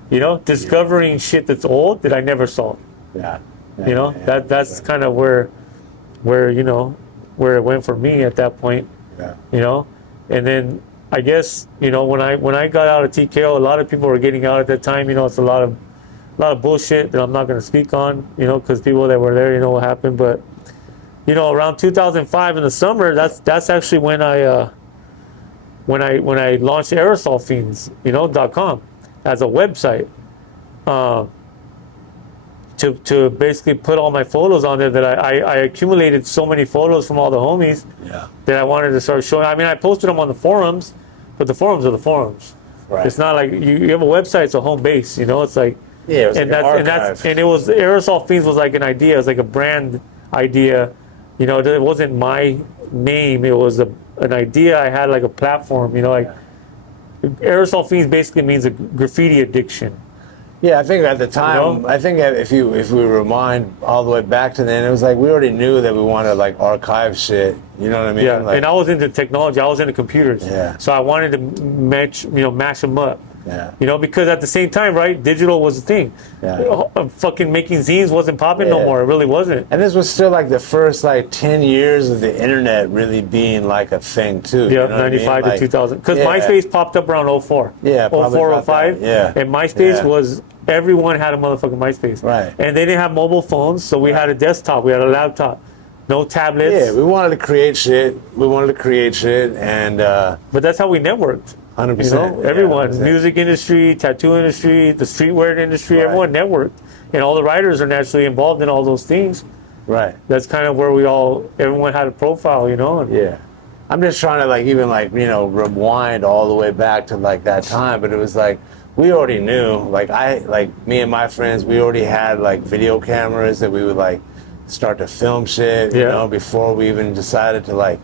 You know, discovering shit that's old that I never saw. Yeah. You know, that's kind of where you know, where it went for me at that point. Yeah. You know, and then I guess, you know, when I got out of TKO, a lot of people were getting out at that time. You know, it's a lot of bullshit that I'm not going to speak on, you know, because people that were there, you know what happened. But, you know, around 2005 in the summer, that's actually when I launched Aerosol Fiends, you know, .com as a website, to basically put all my photos on there that I accumulated so many photos from all the homies that I wanted to start showing. I mean, I posted them on the forums, but the forums are the forums. Right. It's not like you have a website, it's a home base, you know, it's like, it was and like and it was Aerosol Fiends was like an idea, it was like a brand idea, you know, it wasn't my name, it was an idea. I had like a platform, you know, like Aerosol Fiends basically means a graffiti addiction. Yeah, I think at the time, you know? I think if we rewind all the way back to then, it was like we already knew that we wanted to like archive shit. You know what I mean? Yeah, like, and I was into technology. I was into computers. Yeah. So I wanted to mash them up. Yeah. You know, because at the same time, right, digital was a thing. Yeah. Fucking making zines wasn't popping no more. It really wasn't. And this was still like the first like 10 years of the internet really being like a thing too. Yeah, you know 95 to 2000. Because MySpace popped up around 04. Yeah, 04, 05. Yeah. And MySpace was, everyone had a motherfucking MySpace. Right. And they didn't have mobile phones, so we had a desktop, we had a laptop. No tablets. Yeah, we wanted to create shit. And but that's how we networked. 100%. Everyone, 100%. music industry, tattoo industry, the streetwear industry, everyone networked. And all the writers are naturally involved in all those things. Right. That's kind of where everyone had a profile, And, yeah. I'm just trying to rewind all the way back to like that time, but it was like, we already knew, me and my friends, we already had like video cameras that we would like start to film shit, before we even decided to like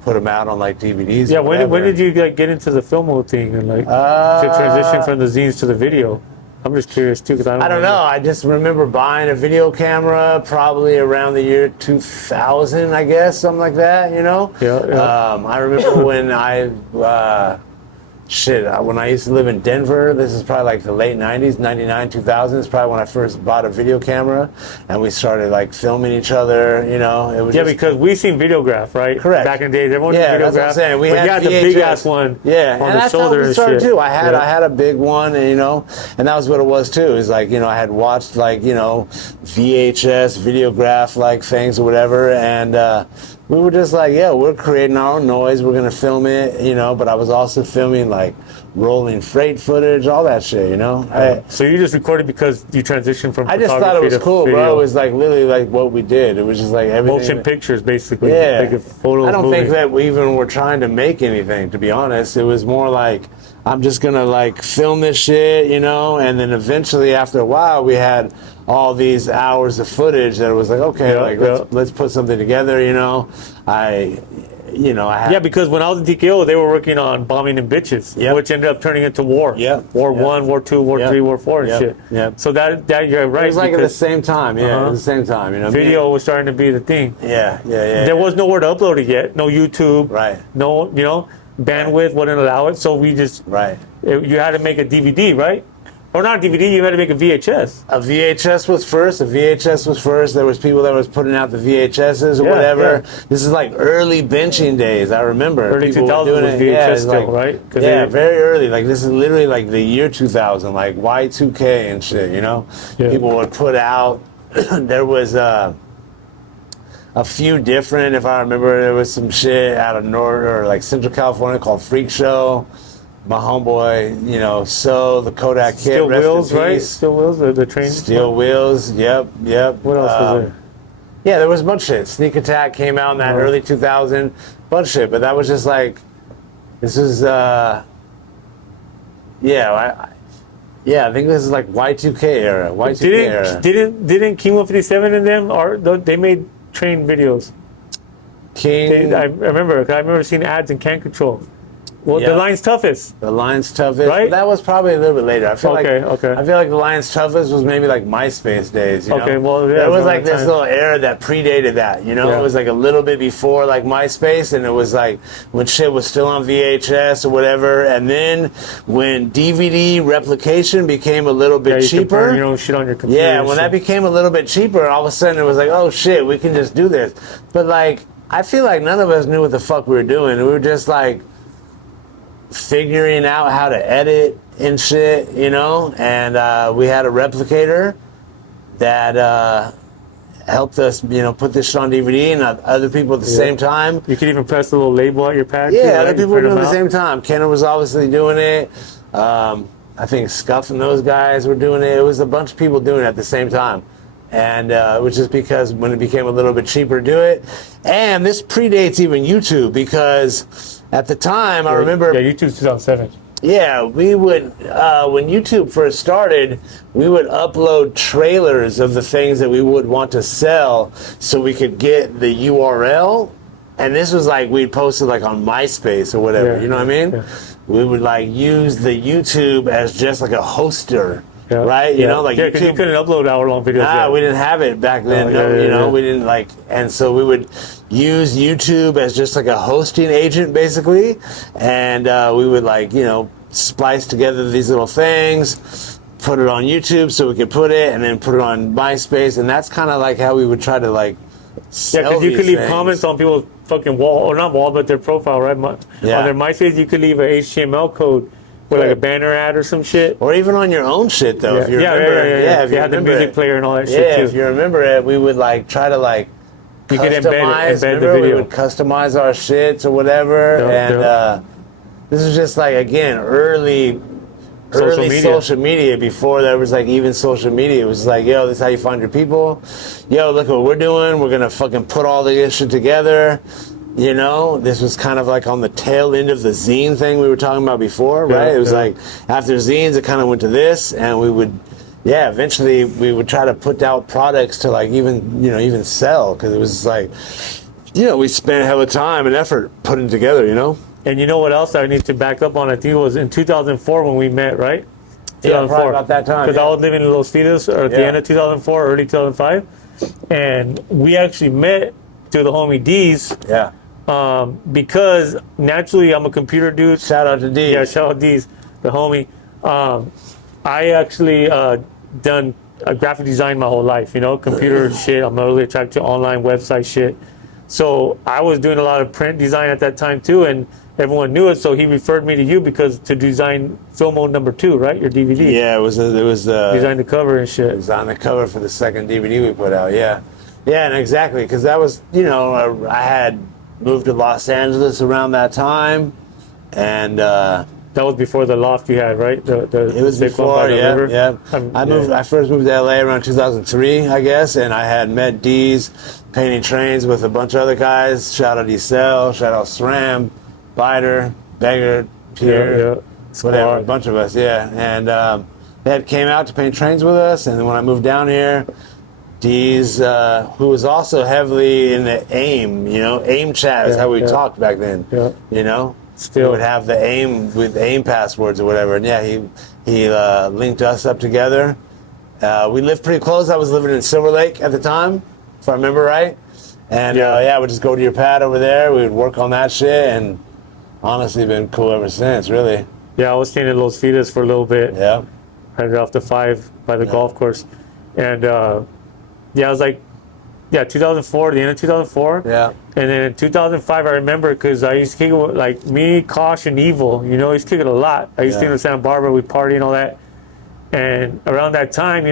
put them out on like DVDs. Yeah, when did you like get into the filmo thing and like to transition from the zines to the video? I'm just curious too, because I don't know. I just remember buying a video camera probably around the year 2000, I guess, something like that. Yeah. I remember when when I used to live in Denver, this is probably like the late 90s, 99, 2000 is probably when I first bought a video camera, and we started like filming each other, It was because we seen Videograph, right? Correct. Back in the days, everyone yeah, did that's Videograph. what I'm saying. We but had you had the VHS. big ass one on the shoulder and started shit. too. I had a big one, and and that was what it was too. Is like I had watched like VHS, Videograph like things or whatever, and we were just like, we're creating our own noise. We're gonna film it, But I was also filming like rolling freight footage, all that shit, So you just recorded because you transitioned from. I just thought it was cool, video. bro. It was like literally like what we did. It was just like everything. Motion pictures, basically. Yeah. Like photos, I don't movies. think that we even were trying to make anything, to be honest. It was more like, I'm just gonna like film this shit, and then eventually after a while we had all these hours of footage that it was like, okay, let's put something together, I had, because when I was in TKO, they were working on Bombing and Bitches, which ended up turning into War. War 1, War 2, War 3, War 4 and shit. So that you're right. It was like at the same time, at the same time, Video was starting to be the thing. Yeah. There was nowhere to upload it yet. No YouTube. Right. No, bandwidth wouldn't allow it. So we just you had to make a DVD, right? Or not DVD, you had to make a VHS. A VHS was first. There was people that was putting out the VHSs or whatever. Yeah. This is like early benching days. I remember. Early people 2000s were doing was it. VHS still, right? Yeah, very early. Like this is literally like the year 2000, like Y2K and shit. People would put out. There was a few different. If I remember, there was some shit out of Central California called Freak Show. My homeboy, So the Kodak Kid, Steel rest Wheels, in right? peace. Steel Wheels, the train. Steel Wheels, yep. What else was there? Yeah, there was a bunch of shit. Sneak Attack came out in that early 2000, bunch of shit. But that was just like, this is, I think this is like Y2K era. Y2K era. Didn't King 157 and them they made train videos? I remember seeing ads in Can Control. Well, The Line's Toughest. The Line's Toughest. Right? That was probably a little bit later. I feel like The Line's Toughest was maybe like MySpace days. Okay, well, there was like this little era that predated that. It was like a little bit before like MySpace, and it was like when shit was still on VHS or whatever. And then when DVD replication became a little bit cheaper, shit on your computer. Yeah, when that became a little bit cheaper, all of a sudden it was like, oh shit, we can just do this. But like, I feel like none of us knew what the fuck we were doing. We were just like figuring out how to edit and shit, and we had a replicator that helped us, put this shit on DVD, and other people at the same time. You could even press the little label at your pad. Yeah, other people were doing it at the same time. Kenner was obviously doing it. I think Scuff and those guys were doing it. It was a bunch of people doing it at the same time. And it was just because when it became a little bit cheaper to do it. And this predates even YouTube, because at the time, I remember... Yeah, YouTube's 2007. Yeah, we would, when YouTube first started, we would upload trailers of the things that we would want to sell so we could get the URL. And this was like, we'd post it like on MySpace or whatever, you know what I mean? Yeah. We would like use the YouTube as just like a hoster. Yeah. Right? Because you couldn't upload hour-long videos. Nah, we didn't have it back then. We didn't like, and so we would use YouTube as just like a hosting agent, basically, and we would like, splice together these little things, put it on YouTube so we could put it, and then put it on MySpace, and that's kind of like how we would try to like sell because you could leave things. comments on people's fucking wall, or not wall, but their profile, right? On their MySpace, you could leave an HTML code with like a banner ad or some shit. Or even on your own shit, though. If you remember, if you had the music player and all that shit, too. If you remember it, we would like try to like you customize. Could embed the video. We would customize our shits or whatever, This is just like, again, early social media before there was like even social media. It was like, yo, this is how you find your people. Yo, look what we're doing. We're gonna fucking put all this shit together. You know, this was kind of like on the tail end of the zine thing we were talking about before, right? It was like after zines, it kind of went to this, and we would, eventually we would try to put out products to like even sell, because it was like, we spent a hell of time and effort putting it together, And you know what else I need to back up on? I think it was in 2004 when we met, right? Yeah, probably about that time. Because I was living in Los Feliz at the end of 2004, early 2005. And we actually met through the homie D's. Yeah. Because naturally I'm a computer dude. Shout out to D's. Yeah, shout out D's, the homie. I actually done graphic design my whole life, computer shit. I'm really attracted to online website shit. So I was doing a lot of print design at that time too, and everyone knew it. So he referred me to you because to design Film Mode #2, right? Your DVD. Yeah, it was design the cover and shit. Design the cover for the second DVD we put out. Yeah, and exactly, because that was I had moved to Los Angeles around that time, and that was before the loft you had, right? It was before, yeah. I first moved to LA around 2003, I guess, and I had met D's painting trains with a bunch of other guys. Shout out Isla, shout out SRAM, Biter, Beggar, Pierre, whatever, a bunch of us, and they had came out to paint trains with us, and then when I moved down here, D's, who was also heavily in the AIM, AIM chat is how we talked back then, Still would have the AIM with AIM passwords or whatever, and he linked us up together. We lived pretty close. I was living in Silver Lake at the time, if I remember right, and we'd just go to your pad over there. We would work on that shit, and honestly, been cool ever since, really. Yeah, I was staying in Los Feliz for a little bit. Yeah, right off the 5 by the golf course, and I was like, 2004, the end of 2004. Yeah. And then in 2005, I remember because I used to kick it with, like, me, Kosh, and Evil. I used to kick it a lot. I used to go to Santa Barbara, we'd party and all that. And around that time,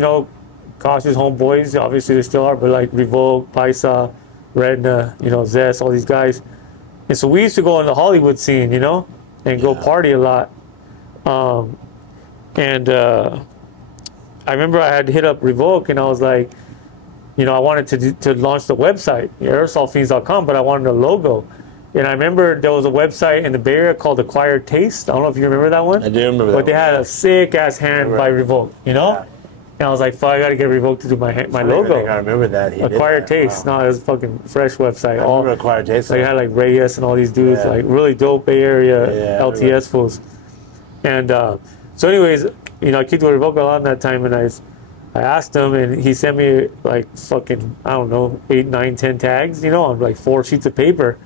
Kosh's homeboys, obviously they still are, but like REVOK, Paisa, Redna, Zest, all these guys. And so we used to go on the Hollywood scene, and go party a lot. I remember I had hit up REVOK, and I was like, I wanted to launch the website, aerosolfiends.com, but I wanted a logo. And I remember there was a website in the Bay Area called Acquired Taste. I don't know if you remember that one. I do remember that. But they had a sick-ass hand by REVOK, Yeah. And I was like, fuck, I got to get REVOK to do my logo. I remember that. Acquired Taste. Wow. No, it was a fucking fresh website. I remember Acquired Taste. They had like Reyes and all these dudes, like really dope Bay Area LTS fools. And so anyways, I kicked with REVOK a lot in that time, and I asked him, and he sent me like fucking, I don't know, 8, 9, 10 tags, on like 4 sheets of paper.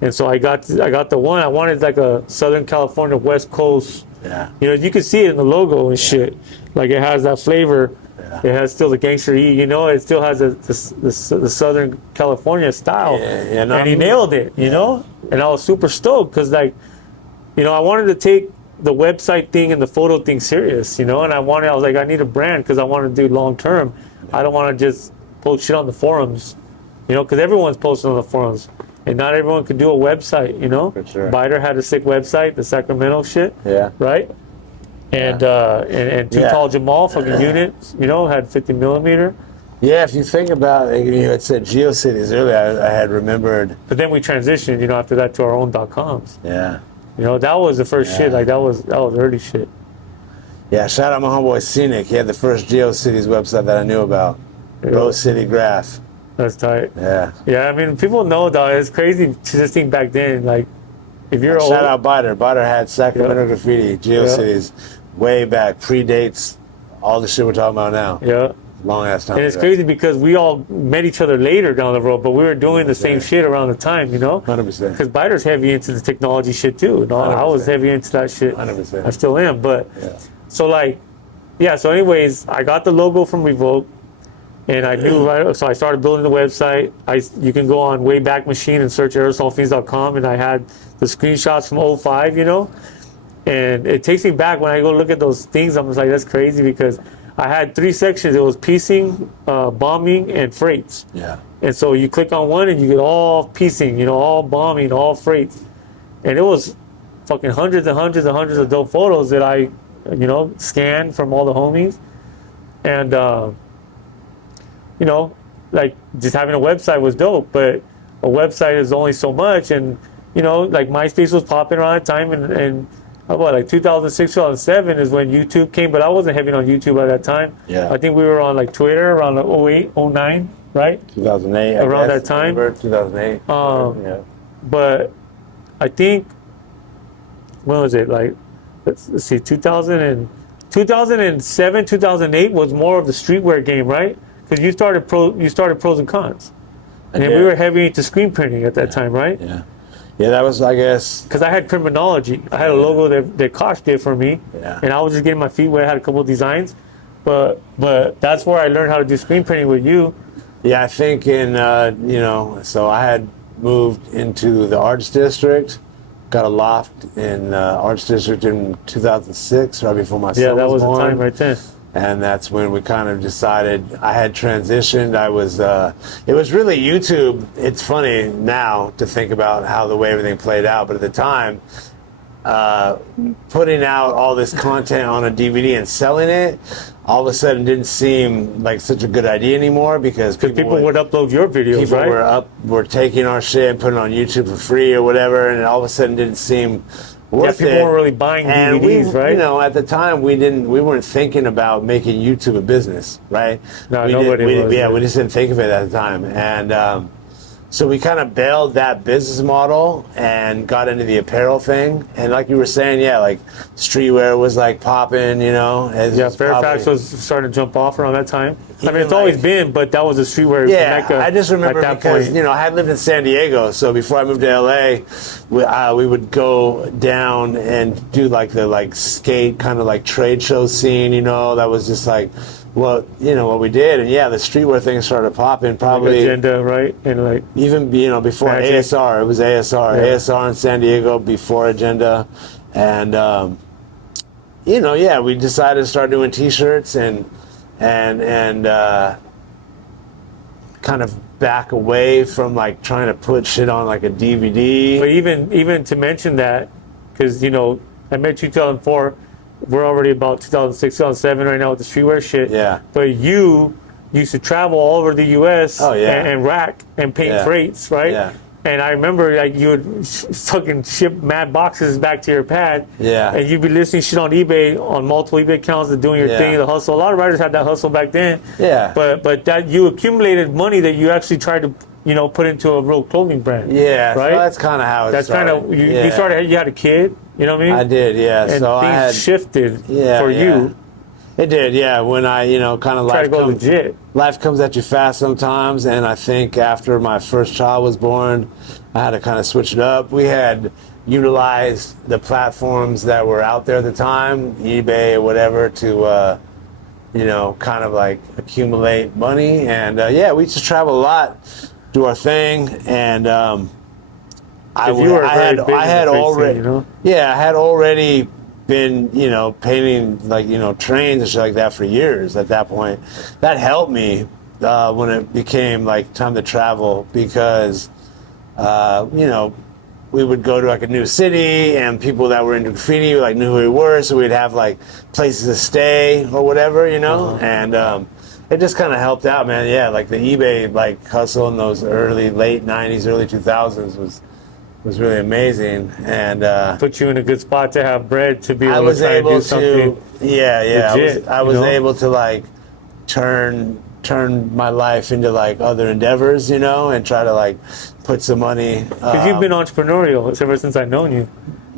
And so I got the one. I wanted like a Southern California West Coast. Yeah. You can see it in the logo and shit. Like it has that flavor. Yeah. It has still the gangster E. It still has the Southern California style. Yeah, and he nailed it. And I was super stoked because I wanted to take the website thing and the photo thing serious, and I was like, I need a brand because I want to do long term. I don't want to just post shit on the forums, because everyone's posting on the forums, and not everyone could do a website, For sure. Biter had a sick website, the Sacramento shit, right? And Too Tall Jamal, fucking units, had 50 millimeter. Yeah, if you think about it, it said GeoCities earlier. I had remembered. But then we transitioned, after that to our own .coms. Yeah. That was the first shit. Like that was early shit. Yeah, shout out my homeboy Scenic. He had the first GeoCities website that I knew about. Rose City Graph. That's tight. Yeah. Yeah, I mean, people know, dog. It's crazy to just think back then. Like, if you're shout out Biter. Biter had Sacramento Graffiti, GeoCities, way back, predates all the shit we're talking about now. Yeah. Long ass time. And it's crazy because we all met each other later down the road, but we were doing the same shit around the time, 100%. Because Biter's heavy into the technology shit too. I was heavy into that shit. 100%. I still am, but so anyways, I got the logo from REVOK, and I knew, so I started building the website. You can go on Wayback Machine and search aerosolfiends.com, and I had the screenshots from 05, and it takes me back when I go look at those things. I'm just like, that's crazy because I had 3 sections. It was piecing, bombing, and freights. Yeah. And so you click on one and you get all piecing, all bombing, all freights. And it was fucking hundreds and hundreds and hundreds of dope photos that I, you know, scanned from all the homies. And, you know, like just having a website was dope, but a website is only so much. And, you know, like MySpace was popping around that time, and what, like 2006, 2007 is when YouTube came, but I wasn't heavy on YouTube at that time. Yeah. I think we were on like Twitter around like 08, 09, right? 2008. Around that time. 2008. Yeah. But I think, when was it? Like, let's see, 2007, 2008 was more of the streetwear game, right? Because you started Pros and Cons. And we were heavy into screen printing at that time, right? Yeah. Yeah, that was, I guess. Because I had Criminology. I had a logo that Kosh did for me. Yeah. And I was just getting my feet wet. I had a couple of designs. But that's where I learned how to do screen printing with you. Yeah, I think you know, so I had moved into the Arts District, got a loft in Arts District in 2006, right before my son was born. Yeah, that was the time right then. And that's when we kind of decided. I had transitioned. I was, it was really YouTube. It's funny now to think about how the way everything played out, but at the time, putting out all this content on a DVD and selling it, all of a sudden didn't seem like such a good idea anymore, because people would upload your videos, people right? were taking our shit and putting it on YouTube for free or whatever, and all of a sudden didn't seem worth it. Yeah, people weren't really buying DVDs, right? You know, at the time we weren't thinking about making YouTube a business, right? No, nobody was. Yeah, we just didn't think of it at the time, and so we kind of bailed that business model and got into the apparel thing. And like you were saying, yeah, like streetwear was like popping, you know. Yeah, Fairfax was starting to jump off around that time. I mean, it's like, always been, but that was a streetwear mecca. I just remember at that because, point. you know, I had lived in San Diego, so before I moved to LA, we would go down and do like the skate kind of like trade show scene, you know. That was just like what we did. And yeah, the streetwear thing started popping probably. Like Agenda, right? And like even, you know, before Magic. ASR, it was ASR. Yeah. ASR in San Diego before Agenda. And, you know, yeah, we decided to start doing t-shirts and kind of back away from like trying to put shit on like a DVD. But even to mention that, because, you know, I met you 2004, we're already about 2006, 2007 right now with the streetwear shit. Yeah. But you used to travel all over the U.S. and rack and paint freights, right? Yeah. And I remember like you would fucking ship mad boxes back to your pad. Yeah. And you'd be listing shit on eBay, on multiple eBay accounts, and doing your thing, the hustle. A lot of writers had that hustle back then. Yeah. But that you accumulated money that you actually tried to, you know, put into a real clothing brand. Yeah. Right. So that's kind of how it started. That's kind of you started. You had a kid. You know what I mean? I did. Yeah. And so things I had shifted for you. It did, yeah. When I, you know, kind of life comes at you fast sometimes, and I think after my first child was born, I had to kind of switch it up. We had utilized the platforms that were out there at the time, eBay or whatever, to, you know, kind of like accumulate money. And yeah, we used to travel a lot, do our thing, and I had already been, you know, painting like, you know, trains and shit like that for years at that point. That helped me when it became like time to travel, because you know, we would go to like a new city and people that were into graffiti like knew who we were, so we'd have like places to stay or whatever, you know. And it just kind of helped out, man. Yeah, like the eBay like hustle in those late 90s, early 2000s was really amazing, and put you in a good spot to have bread to be able to try to do something. Legit, I was able to like turn my life into like other endeavors, you know, and try to like put some money. Because you've been entrepreneurial ever since I've known you.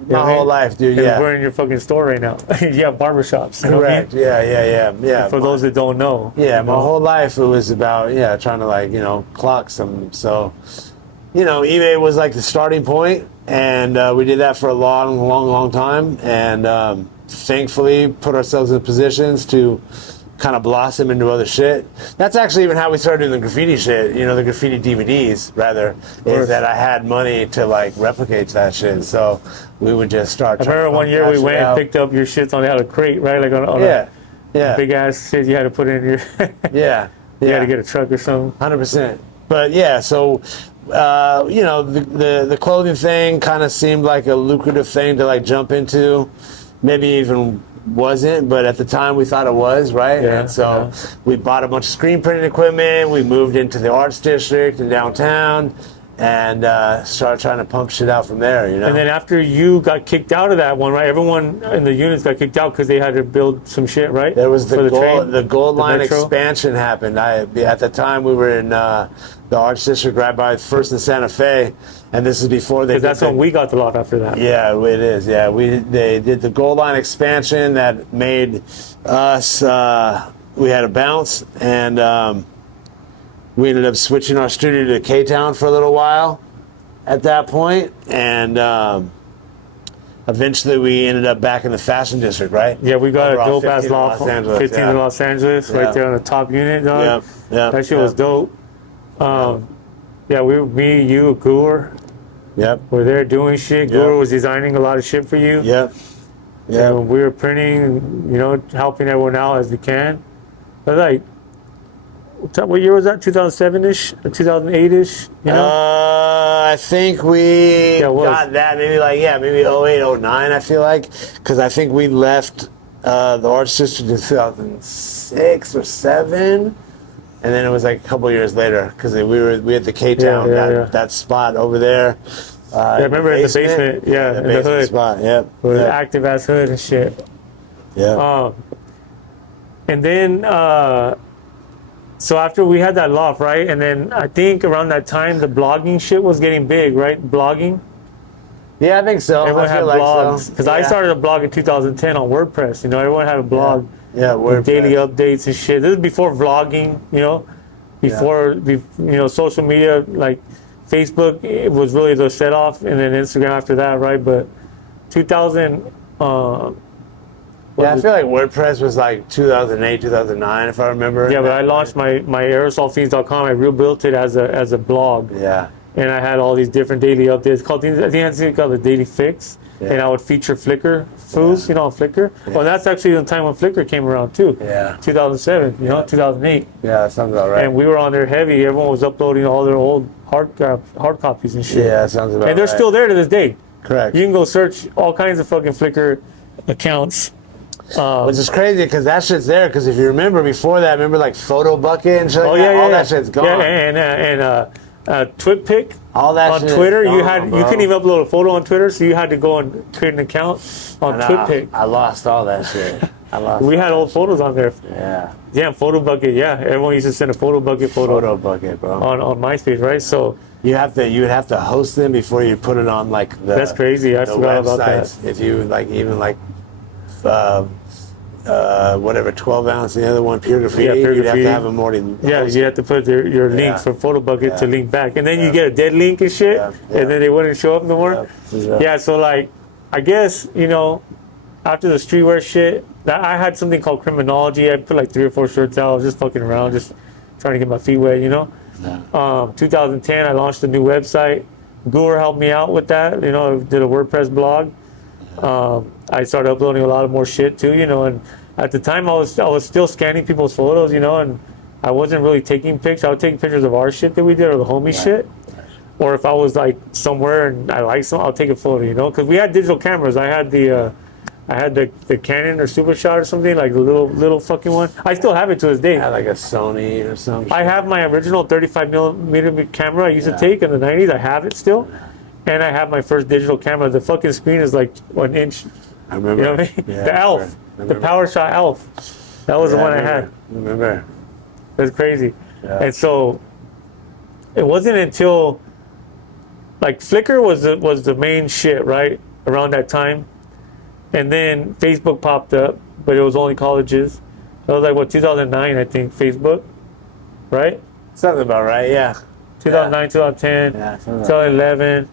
My whole life, dude. And yeah, we're in your fucking store right now. You have barbershops. You know correct. What I mean? Yeah. For those that don't know. Yeah, my whole life it was about trying to like, you know, clock some. So, you know, eBay was like the starting point, and we did that for a long time, and thankfully put ourselves in positions to kind of blossom into other shit. That's actually even how we started doing the graffiti shit, you know, the graffiti DVDs, rather, is that I had money to like replicate that shit. So we would just start. I remember one year we went and picked up your shits on a crate, right? Like on a big ass shit you had to put in your. You had to get a truck or something. 100%. But yeah, so you know, the clothing thing kind of seemed like a lucrative thing to like jump into. Maybe even wasn't, but at the time we thought it was, right? Yeah, and so we bought a bunch of screen printing equipment. We moved into the arts district in downtown and started trying to pump shit out from there, you know? And then after you got kicked out of that one, right? Everyone in the units got kicked out because they had to build some shit, right? There was the Gold Line Metro? expansion happened. At the time we were in the arts district right by First and Santa Fe, and this is before they. Because that's when we got the lot after that. Yeah, it is. Yeah, they did the Gold Line expansion that made us. We had a bounce, and we ended up switching our studio to K-Town for a little while. At that point, and eventually we ended up back in the fashion district, right? Yeah, we got Overall, a dope ass lot, 15 in Los Angeles, right there on the top unit, dog. Yep. That shit was dope. Yeah, me, you, Guru were there doing shit. Guru was designing a lot of shit for you. And we were printing, you know, helping everyone out as we can. But like, what year was that? 2007-ish? 2008-ish? You know? I think we got that maybe maybe 08, 09, I feel like. Because I think we left the arts district in 2006 or 7. And then it was like a couple years later because we had the K-Town, that spot over there. I remember in the basement, in the hood. Spot, with an active ass hood and shit. And then, so after we had that loft, right? And then I think around that time, the blogging shit was getting big, right? Blogging. Yeah, I think so. Everyone had blogs. Because I started a blog in 2010 on WordPress. You know, everyone had a blog. WordPress. Daily updates and shit. This is before vlogging, you know, before social media, like Facebook, it was really the set off, and then Instagram after that, right? But 2000. I feel like WordPress was like 2008, 2009, if I remember. Yeah, but I launched my aerosolfiends.com. I rebuilt it as a blog. Yeah. And I had all these different daily updates. I think it's called the Daily Fix. And I would feature Flickr fools, you know, on Flickr. Well, that's actually the time when Flickr came around too. 2007, you know, 2008. Yeah, that sounds about right. And we were on there heavy. Everyone was uploading all their old hard copies and shit. Yeah, that sounds about right. And they're still there to this day. Correct. You can go search all kinds of fucking Flickr accounts. Which is crazy because that shit's there. Because if you remember before that, remember like Photo Bucket and shit. All that shit's gone. Yeah, and TwitPic. All that on shit Twitter, gone, you couldn't even upload a photo on Twitter, so you had to go and create an account on TwitPic. I lost all that shit. We had old photos on there. Yeah, Photo Bucket. Yeah, everyone used to send a Photo Bucket photo. Photo Bucket, bro. On MySpace, right? So you would have to host them before you put it on like the. That's crazy. I forgot about that. If you whatever 12 ounce, the other one pure graffiti, you'd have to have them already. You have to put your links for Photo Bucket to link back, and then you get a dead link and shit, and then they wouldn't show up no more. So like, I guess, you know, after the streetwear shit, I had something called Criminology. I put like 3 or 4 shirts out. I was just fucking around, just trying to get my feet wet, you know. 2010, I launched a new website. Guru helped me out with that. You know, did a WordPress blog. I started uploading a lot of more shit too, you know, and at the time I was still scanning people's photos, you know, and I wasn't really taking pics. I would take pictures of our shit that we did or the homie shit. Or if I was like somewhere and I like something, I'll take a photo, you know, because we had digital cameras. I had the Canon or Super Shot or something, like the little fucking one. I still have it to this day. I had like a Sony or something. I have my original 35mm camera I used to take in the 90s. I have it still. And I have my first digital camera. The fucking screen is like 1 inch. I remember. You know what I mean? The Elf. The PowerShot Elf. That was the one I had. I remember. That's crazy. And so it wasn't until like Flickr was the main shit, right? Around that time. And then Facebook popped up, but it was only colleges. That was like 2009, I think, Facebook. Right? Sounds about right, yeah. 2009, 2010, 2011.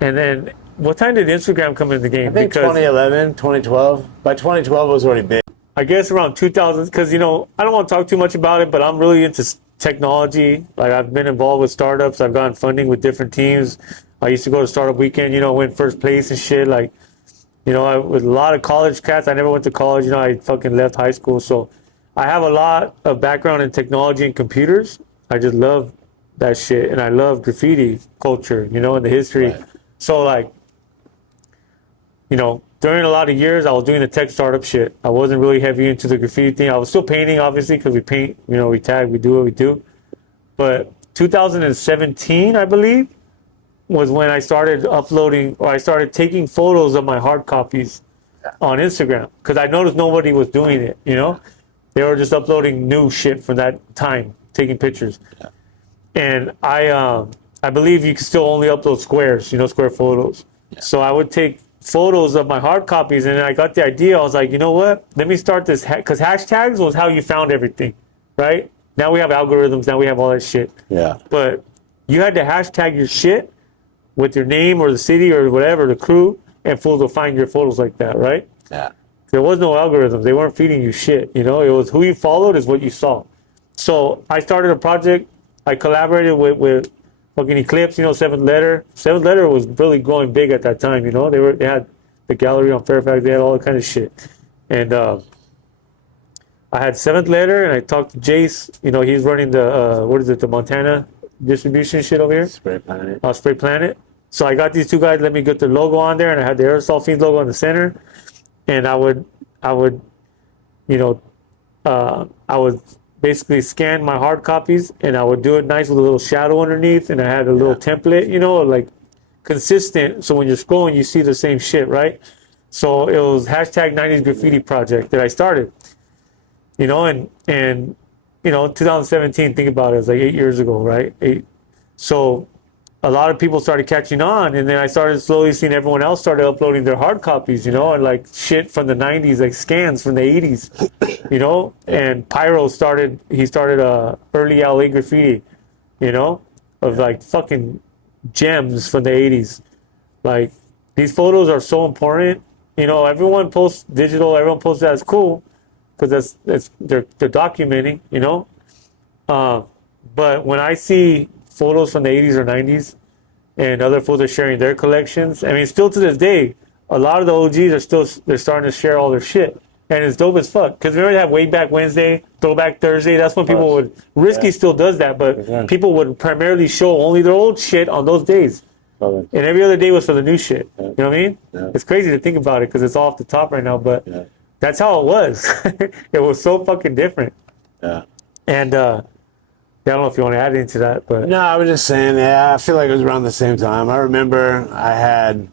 And then, what time did Instagram come in the game? I think 2011, 2012. By 2012, it was already big. I guess around 2000, because, you know, I don't want to talk too much about it, but I'm really into technology. Like, I've been involved with startups. I've gotten funding with different teams. I used to go to Startup Weekend, you know, win first place and shit. Like, you know, with a lot of college cats, I never went to college. You know, I fucking left high school. So I have a lot of background in technology and computers. I just love that shit, and I love graffiti culture, you know, and the history. Right. So like, you know, during a lot of years, I was doing the tech startup shit. I wasn't really heavy into the graffiti thing. I was still painting, obviously, because we paint, you know, we tag, we do what we do. But 2017, I believe, was when I started uploading, or I started taking photos of my hard copies on Instagram, because I noticed nobody was doing it, you know? They were just uploading new shit from that time, taking pictures. Yeah. And I believe you can still only upload squares, you know, square photos. Yeah. So I would take photos of my hard copies, and I got the idea. I was like, you know what? Let me start this, because hashtags was how you found everything, right? Now we have algorithms, now we have all that shit. Yeah. But you had to hashtag your shit with your name or the city or whatever, the crew, and fools will find your photos like that, right? Yeah. There was no algorithms. They weren't feeding you shit, you know? It was who you followed is what you saw. So I started a project. I collaborated with fucking Eclipse, you know, Seventh Letter. Seventh Letter was really going big at that time, you know? They had the gallery on Fairfax. They had all that kind of shit. And I had Seventh Letter, and I talked to Jace. You know, he's running the, the Montana distribution shit over here. Spray Planet. Spray Planet. So I got these two guys, let me get the logo on there, and I had the Aerosol Fiends logo in the center. And I would, you know, I would basically scan my hard copies, and I would do it nice with a little shadow underneath, and I had a little template, you know, like consistent. So when you're scrolling, you see the same shit, right? So it was hashtag 90s graffiti project that I started, you know, and you know, 2017, think about it, it's like 8 years ago, right? So a lot of people started catching on, and then I started slowly seeing everyone else started uploading their hard copies, you know, and like shit from the 90s, like scans from the 80s, you know, and Pyro started early LA graffiti, you know, of like fucking gems from the 80s. Like, these photos are so important, you know, everyone posts digital, everyone posts that, it's cool, because they're documenting, you know, but when I see photos from the 80s or 90s, and other folks are sharing their collections. I mean, still to this day, a lot of the OGs are they're starting to share all their shit. And it's dope as fuck. Because remember that Way Back Wednesday, Throwback Thursday? That's when people would, Risky still does that, but people would primarily show only their old shit on those days. And every other day was for the new shit. You know what I mean? It's crazy to think about it, because it's all off the top right now, but that's how it was. It was so fucking different. And, I don't know if you want to add into that, but no, I was just saying, I feel like it was around the same time. I remember I had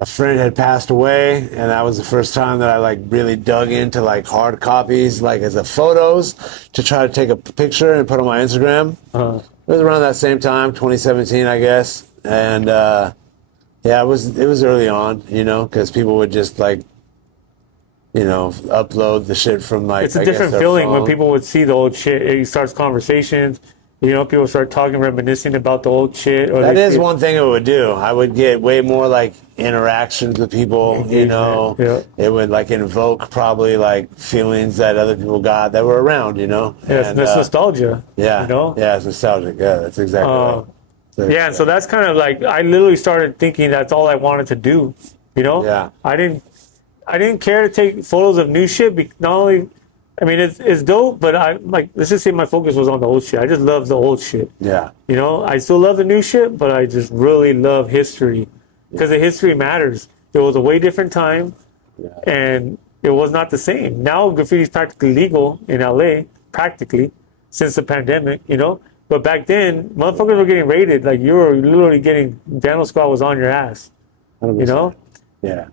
a friend had passed away, and that was the first time that I like really dug into like hard copies, like as a photos, to try to take a picture and put on my Instagram. It was around that same time, 2017, I guess, and it was early on, you know, because people would just like, you know, upload the shit from like. It's a different feeling when people would see the old shit. It starts conversations. You know, people start talking, reminiscing about the old shit. Or that is one thing it would do. I would get way more like interactions with people. You know, it would like invoke probably like feelings that other people got that were around. You know, and that's nostalgia. Yeah, you know, it's nostalgic. Yeah, that's exactly right. So, yeah, and so that's kind of like, I literally started thinking that's all I wanted to do. You know, I didn't care to take photos of new shit. Not only, I mean, it's dope, but let's just say my focus was on the old shit. I just love the old shit. Yeah. You know, I still love the new shit, but I just really love history, because the history matters. It was a way different time, and it was not the same. Now graffiti is practically legal in LA, practically, since the pandemic, you know? But back then, motherfuckers were getting raided. Like, you were literally getting, Daniel Squad was on your ass, 100%. you know? Yeah.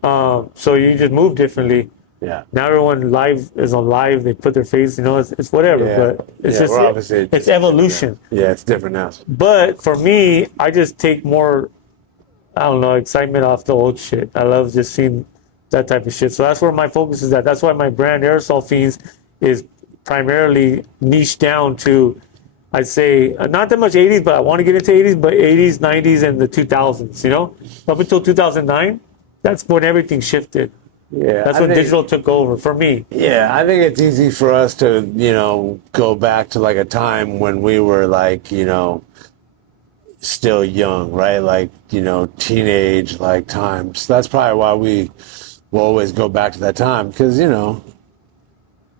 So you just move differently. Yeah. Now everyone is on live. They put their face. You know, it's whatever. But it's just it's evolution. Yeah, it's different now. But for me, I just take more, I don't know, excitement off the old shit. I love just seeing that type of shit. So that's where my focus is at. That's why my brand Aerosol Fiends is primarily niched down to, I'd say, not that much 80s, but I want to get into 80s, but 80s, 90s, and the 2000s. You know, up until 2009. That's when everything shifted. Yeah, that's when digital took over for me. Yeah, I think it's easy for us to, you know, go back to like a time when we were like, you know, still young, right? Like, you know, teenage like times. So that's probably why we will always go back to that time, because, you know.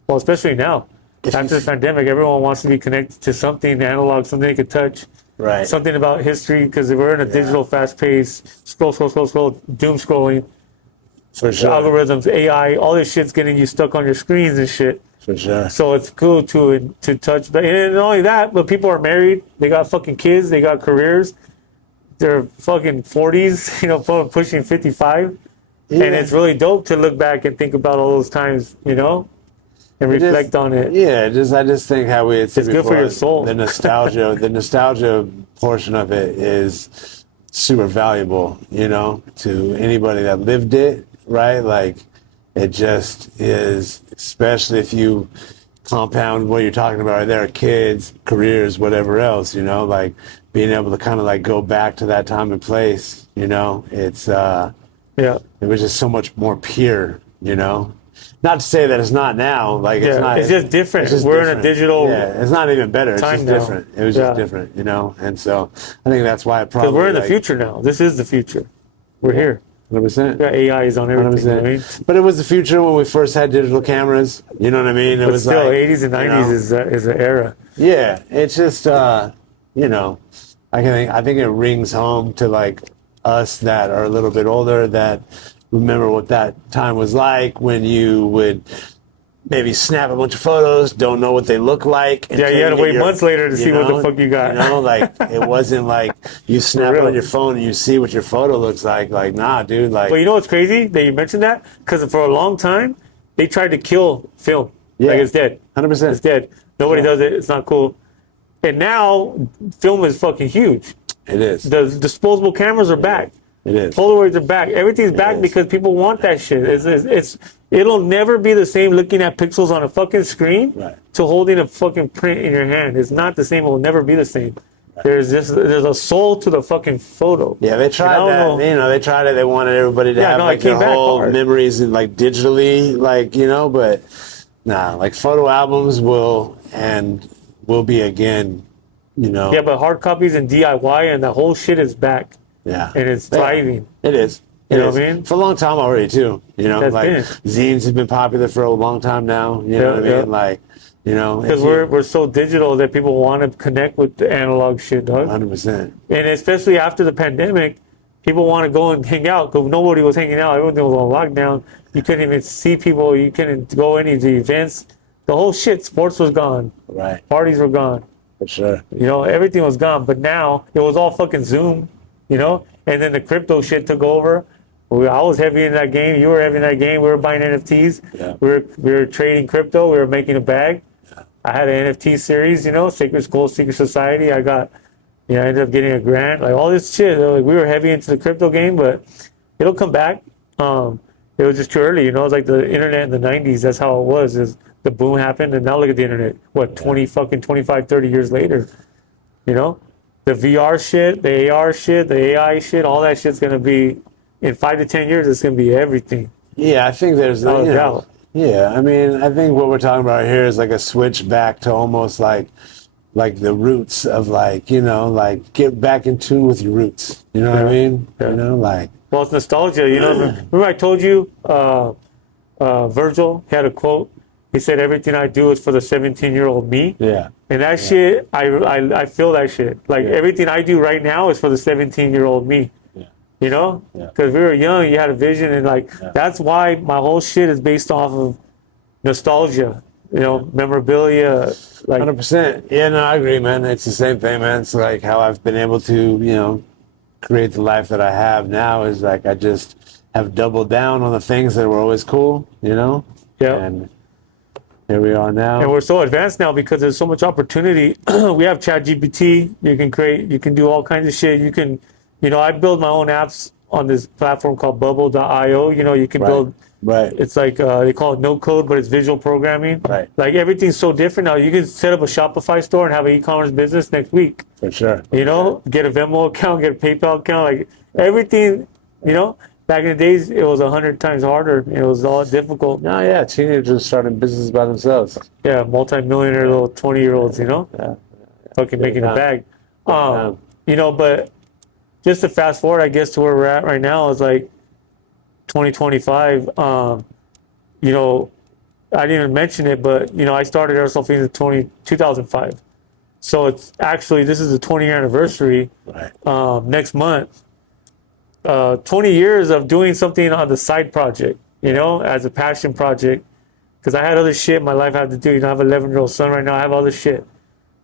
Well, especially now. after the pandemic, everyone wants to be connected to something analog, something they could touch. Right. Something about history, because we're in a digital, fast-paced, scroll, doom scrolling. For sure. Algorithms, AI, all this shit's getting you stuck on your screens and shit. For sure. So it's cool to touch. But and not only that, but people are married. They got fucking kids. They got careers. They're fucking 40s, you know, pushing 55. Yeah. And it's really dope to look back and think about all those times, you know, and reflect on it. Yeah, I just think how we had said it's good before, for your soul. The nostalgia portion of it is super valuable, you know, to anybody that lived it, right? Like, it just is, especially if you compound what you're talking about right there, kids, careers, whatever else, you know, like being able to kind of like go back to that time and place, you know, it's, it was just so much more pure, you know. Not to say that it's not now, like it's not. It's just different. We're different. In a digital. Yeah, it's not even better. It's just now. different. It was just different, you know. And so I think that's why it probably. Because we're in the future now. This is the future. We're here. 100%. AI is on everything. 100%. You know what I mean? But it was the future when we first had digital cameras. You know what I mean? It but was still, like 80s and 90s is an era. Yeah, it's just you know, I think it rings home to like us that are a little bit older that remember what that time was like when you would maybe snap a bunch of photos, don't know what they look like. Yeah, you had to wait months later to see what the fuck you got. You know, like it wasn't like you snap it on your phone and you see what your photo looks like. Like, nah, dude. Like, well, you know what's crazy that you mentioned that? Because for a long time they tried to kill film. Yeah, like it's dead. 100%. It's dead. Nobody does it. It's not cool. And now film is fucking huge. It is. The disposable cameras are back. It is. Polaroids are back. Everything's back because people want that shit. It'll never be the same looking at pixels on a fucking screen to holding a fucking print in your hand. It's not the same. It will never be the same. Right. There's a soul to the fucking photo. Yeah, they tried that. You know, they tried it. They wanted everybody to have like their whole memories and like digitally, like, you know, but nah, like photo albums will be again, you know. Yeah, but hard copies and DIY and the whole shit is back. Yeah. And it's thriving. It is. You know what I mean? For a long time already, too. You know, That's like zines have been popular for a long time now. You know what I mean? Like, you know. Because we're so digital that people want to connect with the analog shit, dog. 100%. And especially after the pandemic, people want to go and hang out because nobody was hanging out. Everything was on lockdown. You couldn't even see people. You couldn't go any of the events. The whole shit, sports was gone. Right. Parties were gone. For sure. You know, everything was gone. But now it was all fucking Zoom, you know? And then the crypto shit took over. I was heavy in that game. You were heavy in that game. We were buying NFTs. Yeah. We were trading crypto. We were making a bag. Yeah. I had an NFT series, you know, Sacred Skull, Secret Society. I ended up getting a grant. Like all this shit. Like, we were heavy into the crypto game, but it'll come back. It was just too early, you know. It's like the internet in the 90s. That's how it was. Is the boom happened, and now look at the internet. What, 25, 30 years later, you know? The VR shit, the AR shit, the AI shit, all that shit's going to be, in 5 to 10 years, it's going to be everything. Yeah, I think there's no doubt. Yeah, I mean, I think what we're talking about here is like a switch back to almost like the roots of like, you know, like get back in tune with your roots. You know what I mean? Yeah. You know, like. Well, it's nostalgia. You know, remember I told you Virgil had a quote. He said, "Everything I do is for the 17-year-old me." Yeah. And that shit, I feel that shit. Like everything I do right now is for the 17-year-old me. Yeah. You know? Because we were young, you had a vision, and like that's why my whole shit is based off of nostalgia. You know, memorabilia. Like 100%. Yeah, no, I agree, man. It's the same thing, man. It's like how I've been able to, you know, create the life that I have now is like I just have doubled down on the things that were always cool, you know? Yeah. And here we are now. And we're so advanced now because there's so much opportunity. We have ChatGPT. You can do all kinds of shit. You can, you know, I build my own apps on this platform called bubble.io. You know, you can build. Right. It's like they call it no code, but it's visual programming. Right. Like everything's so different now. You can set up a Shopify store and have an e-commerce business next week. For sure. You know, get a Venmo account, get a PayPal account, like everything. You know, back in the days it was 100 times harder. It was all difficult. No, yeah, teenagers starting business by themselves. Yeah, multi-millionaire little 20-year-olds. You know, fucking making a bag. You know, but just to fast forward, I guess to where we're at right now is like 2025. You know, I didn't even mention it, but you know, I started Aerosol Fiends in 2005. So it's actually, this is the 20-year anniversary next month. 20 years of doing something on the side project, you know, as a passion project. Because I had other shit in my life I had to do. You know, I have an 11-year-old son right now. I have other shit.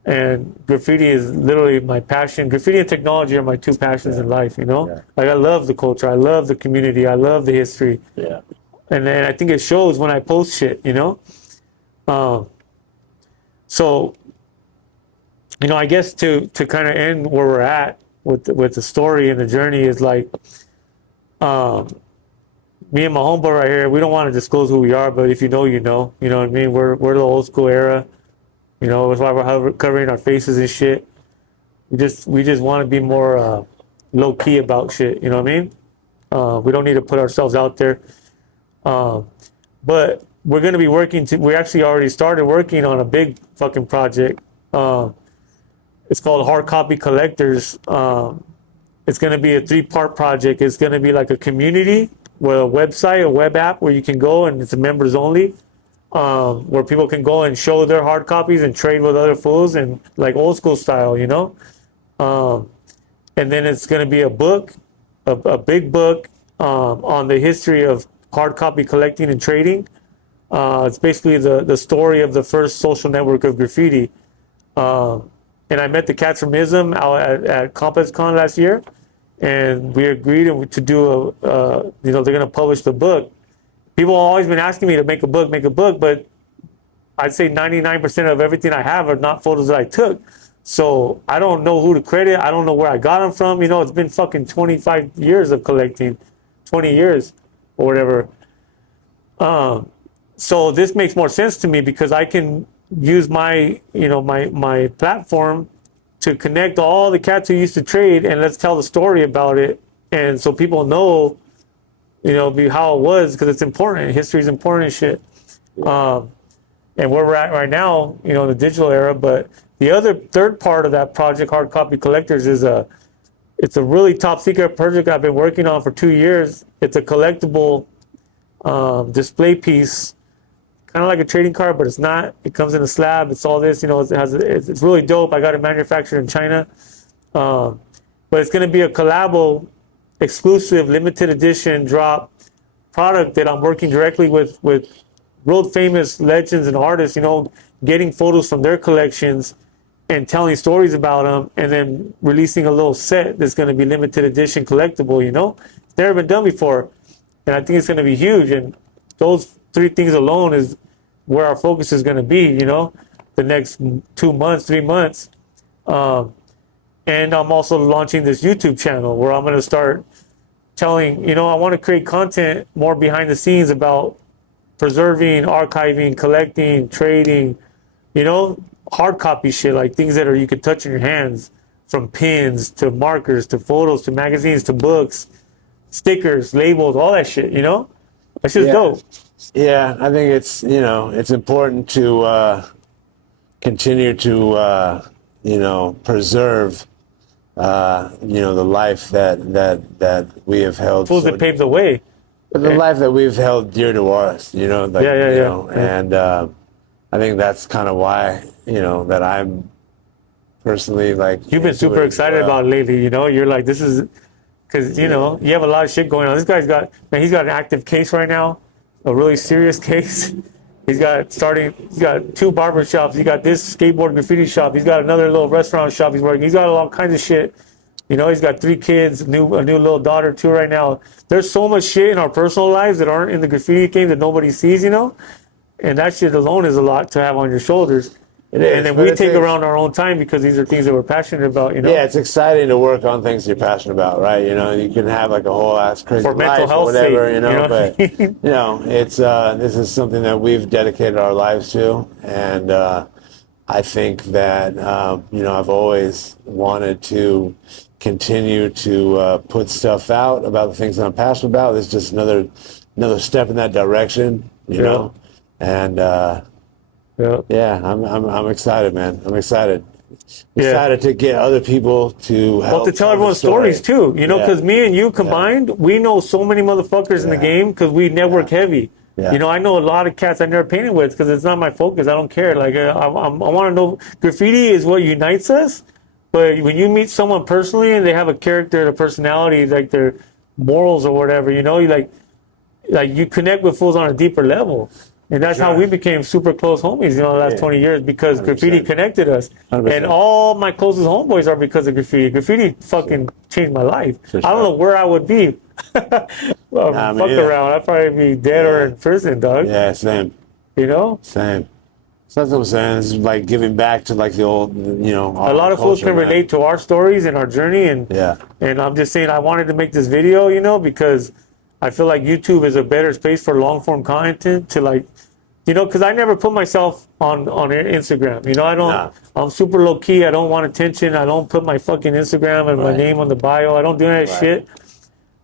And graffiti is literally my passion. Graffiti and technology are my two passions in life, you know? Like, I love the culture. I love the community. I love the history. And then I think it shows when I post shit, you know? So, you know, I guess to kind of end where we're at with the story and the journey is like, me and my homeboy right here, we don't want to disclose who we are, but if you know, you know. You know what I mean? We're the old school era. You know, that's why we're covering our faces and shit. We just want to be more low key about shit. You know what I mean? We don't need to put ourselves out there. But we're gonna be working. We actually already started working on a big fucking project. It's called Hard Copy Collectors. It's gonna be a 3-part project. It's gonna be like a community with a website, a web app where you can go and it's members only. Where people can go and show their hard copies and trade with other fools and like old school style, you know? And then it's going to be a book, a big book on the history of hard copy collecting and trading. It's basically the story of the first social network of graffiti. And I met the cats from ISM out at CompexCon last year, and we agreed to do you know, they're going to publish the book. People have always been asking me to make a book, but I'd say 99% of everything I have are not photos that I took. So I don't know who to credit. I don't know where I got them from. You know, it's been fucking 25 years of collecting, 20 years or whatever. So this makes more sense to me because I can use my, you know, my platform to connect all the cats who used to trade and let's tell the story about it. And so people know, you know, how it was, because it's important. History is important and shit. And where we're at right now, you know, in the digital era. But the other third part of that project, Hard Copy Collectors, is it's a really top secret project I've been working on for 2 years. It's a collectible display piece, kind of like a trading card, but it's not. It comes in a slab. It's all this, you know. It's really dope. I got it manufactured in China, but it's going to be a collabo, exclusive, limited edition drop product that I'm working directly with world famous legends and artists, you know, getting photos from their collections and telling stories about them, and then releasing a little set that's going to be limited edition collectible, you know. It's never been done before, and I think it's going to be huge. And those 3 things alone is where our focus is going to be, you know, the next 2 months, 3 months. And I'm also launching this YouTube channel where I'm going to start telling, you know, I want to create content more behind the scenes about preserving, archiving, collecting, trading, you know, hard copy shit, like things that you can touch in your hands, from pins to markers to photos to magazines to books, stickers, labels, all that shit, you know? That's just dope. Yeah, I think it's, you know, it's important to continue to, you know, preserve you know, the life that we have held. Fools that paved the way. The life that we've held dear to us, you know. Like, you know, and I think that's kind of why, you know, that I'm personally like. You've been super excited about it lately, you know. You're like, this is, because, you know, you have a lot of shit going on. This guy's got, man, he's got an active case right now, a really serious case. He's got 2 barber shops. He got this skateboard graffiti shop. He's got another little restaurant shop he's working. He's got all kinds of shit. You know, he's got 3 kids, a new little daughter too right now. There's so much shit in our personal lives that aren't in the graffiti game that nobody sees, you know? And that shit alone is a lot to have on your shoulders. It is, and then we take around our own time because these are things that we're passionate about, you know? Yeah, it's exciting to work on things you're passionate about, right? You know, you can have like a whole ass crazy for mental life health or whatever, sake, you know, but, you know, it's, this is something that we've dedicated our lives to. And I think that, you know, I've always wanted to continue to put stuff out about the things that I'm passionate about. It's just another step in that direction, you know? And, yeah, I'm excited, man. I'm excited. Excited to get other people to help. Well, to tell everyone stories too, you know, because me and you combined, we know so many motherfuckers in the game because we network heavy. Yeah. You know, I know a lot of cats I never painted with because it's not my focus. I don't care. Like, I want to know, graffiti is what unites us. But when you meet someone personally and they have a character, a personality, like their morals or whatever, you know, you like you connect with fools on a deeper level. And that's how we became super close homies, you know, the last 20 years because 100%. Graffiti connected us. 100%. And all my closest homeboys are because of graffiti. Graffiti fucking changed my life. I don't know where I would be. Fuck around. I'd probably be dead or in prison, dog. Yeah, same. You know? Same. So that's what I'm saying. It's like giving back to like the old, you know. A lot of fools can relate to our stories and our journey. And I'm just saying I wanted to make this video, you know, because I feel like YouTube is a better space for long form content to like, you know, because I never put myself on Instagram. You know, I don't, I'm super low key. I don't want attention. I don't put my fucking Instagram and my name on the bio. I don't do that shit,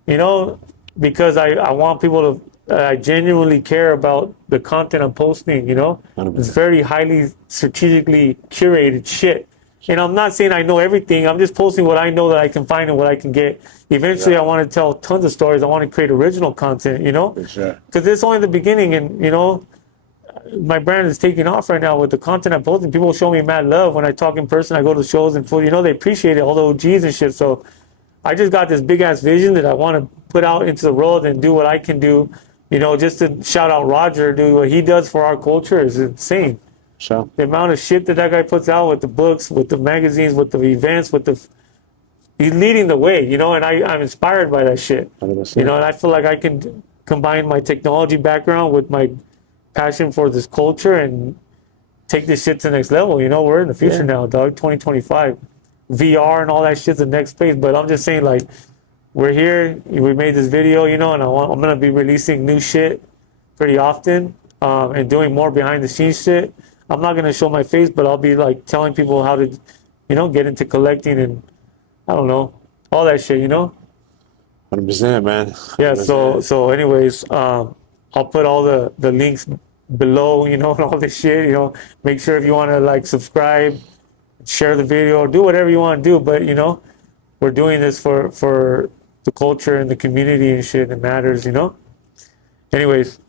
you know, because I want people to, I genuinely care about the content I'm posting, you know. 100%. It's very highly strategically curated shit. And I'm not saying I know everything. I'm just posting what I know that I can find and what I can get. Eventually, I want to tell tons of stories. I want to create original content, you know. For sure. Because it's only the beginning, and you know, my brand is taking off right now with the content I'm posting. People show me mad love when I talk in person. I go to shows and you know, they appreciate it, all the OGs and shit. So I just got this big ass vision that I want to put out into the world and do what I can do. You know, just to shout out Roger, dude, what he does for our culture is insane. Sure. The amount of shit that guy puts out with the books, with the magazines, with the events, he's leading the way, you know, and I'm inspired by that shit. 100%. You know, and I feel like I can combine my technology background with my passion for this culture and take this shit to the next level. You know, we're in the future now, dog, 2025. VR and all that shit's the next phase, but I'm just saying, like, we're here, we made this video, you know, and I'm going to be releasing new shit pretty often and doing more behind the scenes shit. I'm not going to show my face, but I'll be like telling people how to, you know, get into collecting and I don't know, all that shit, you know? 100%, man. 100%. Yeah, so anyways, I'll put all the links below, you know, and all this shit, you know. Make sure if you want to like subscribe, share the video, or do whatever you want to do, but you know, we're doing this for the culture and the community and shit that matters, you know? Anyways,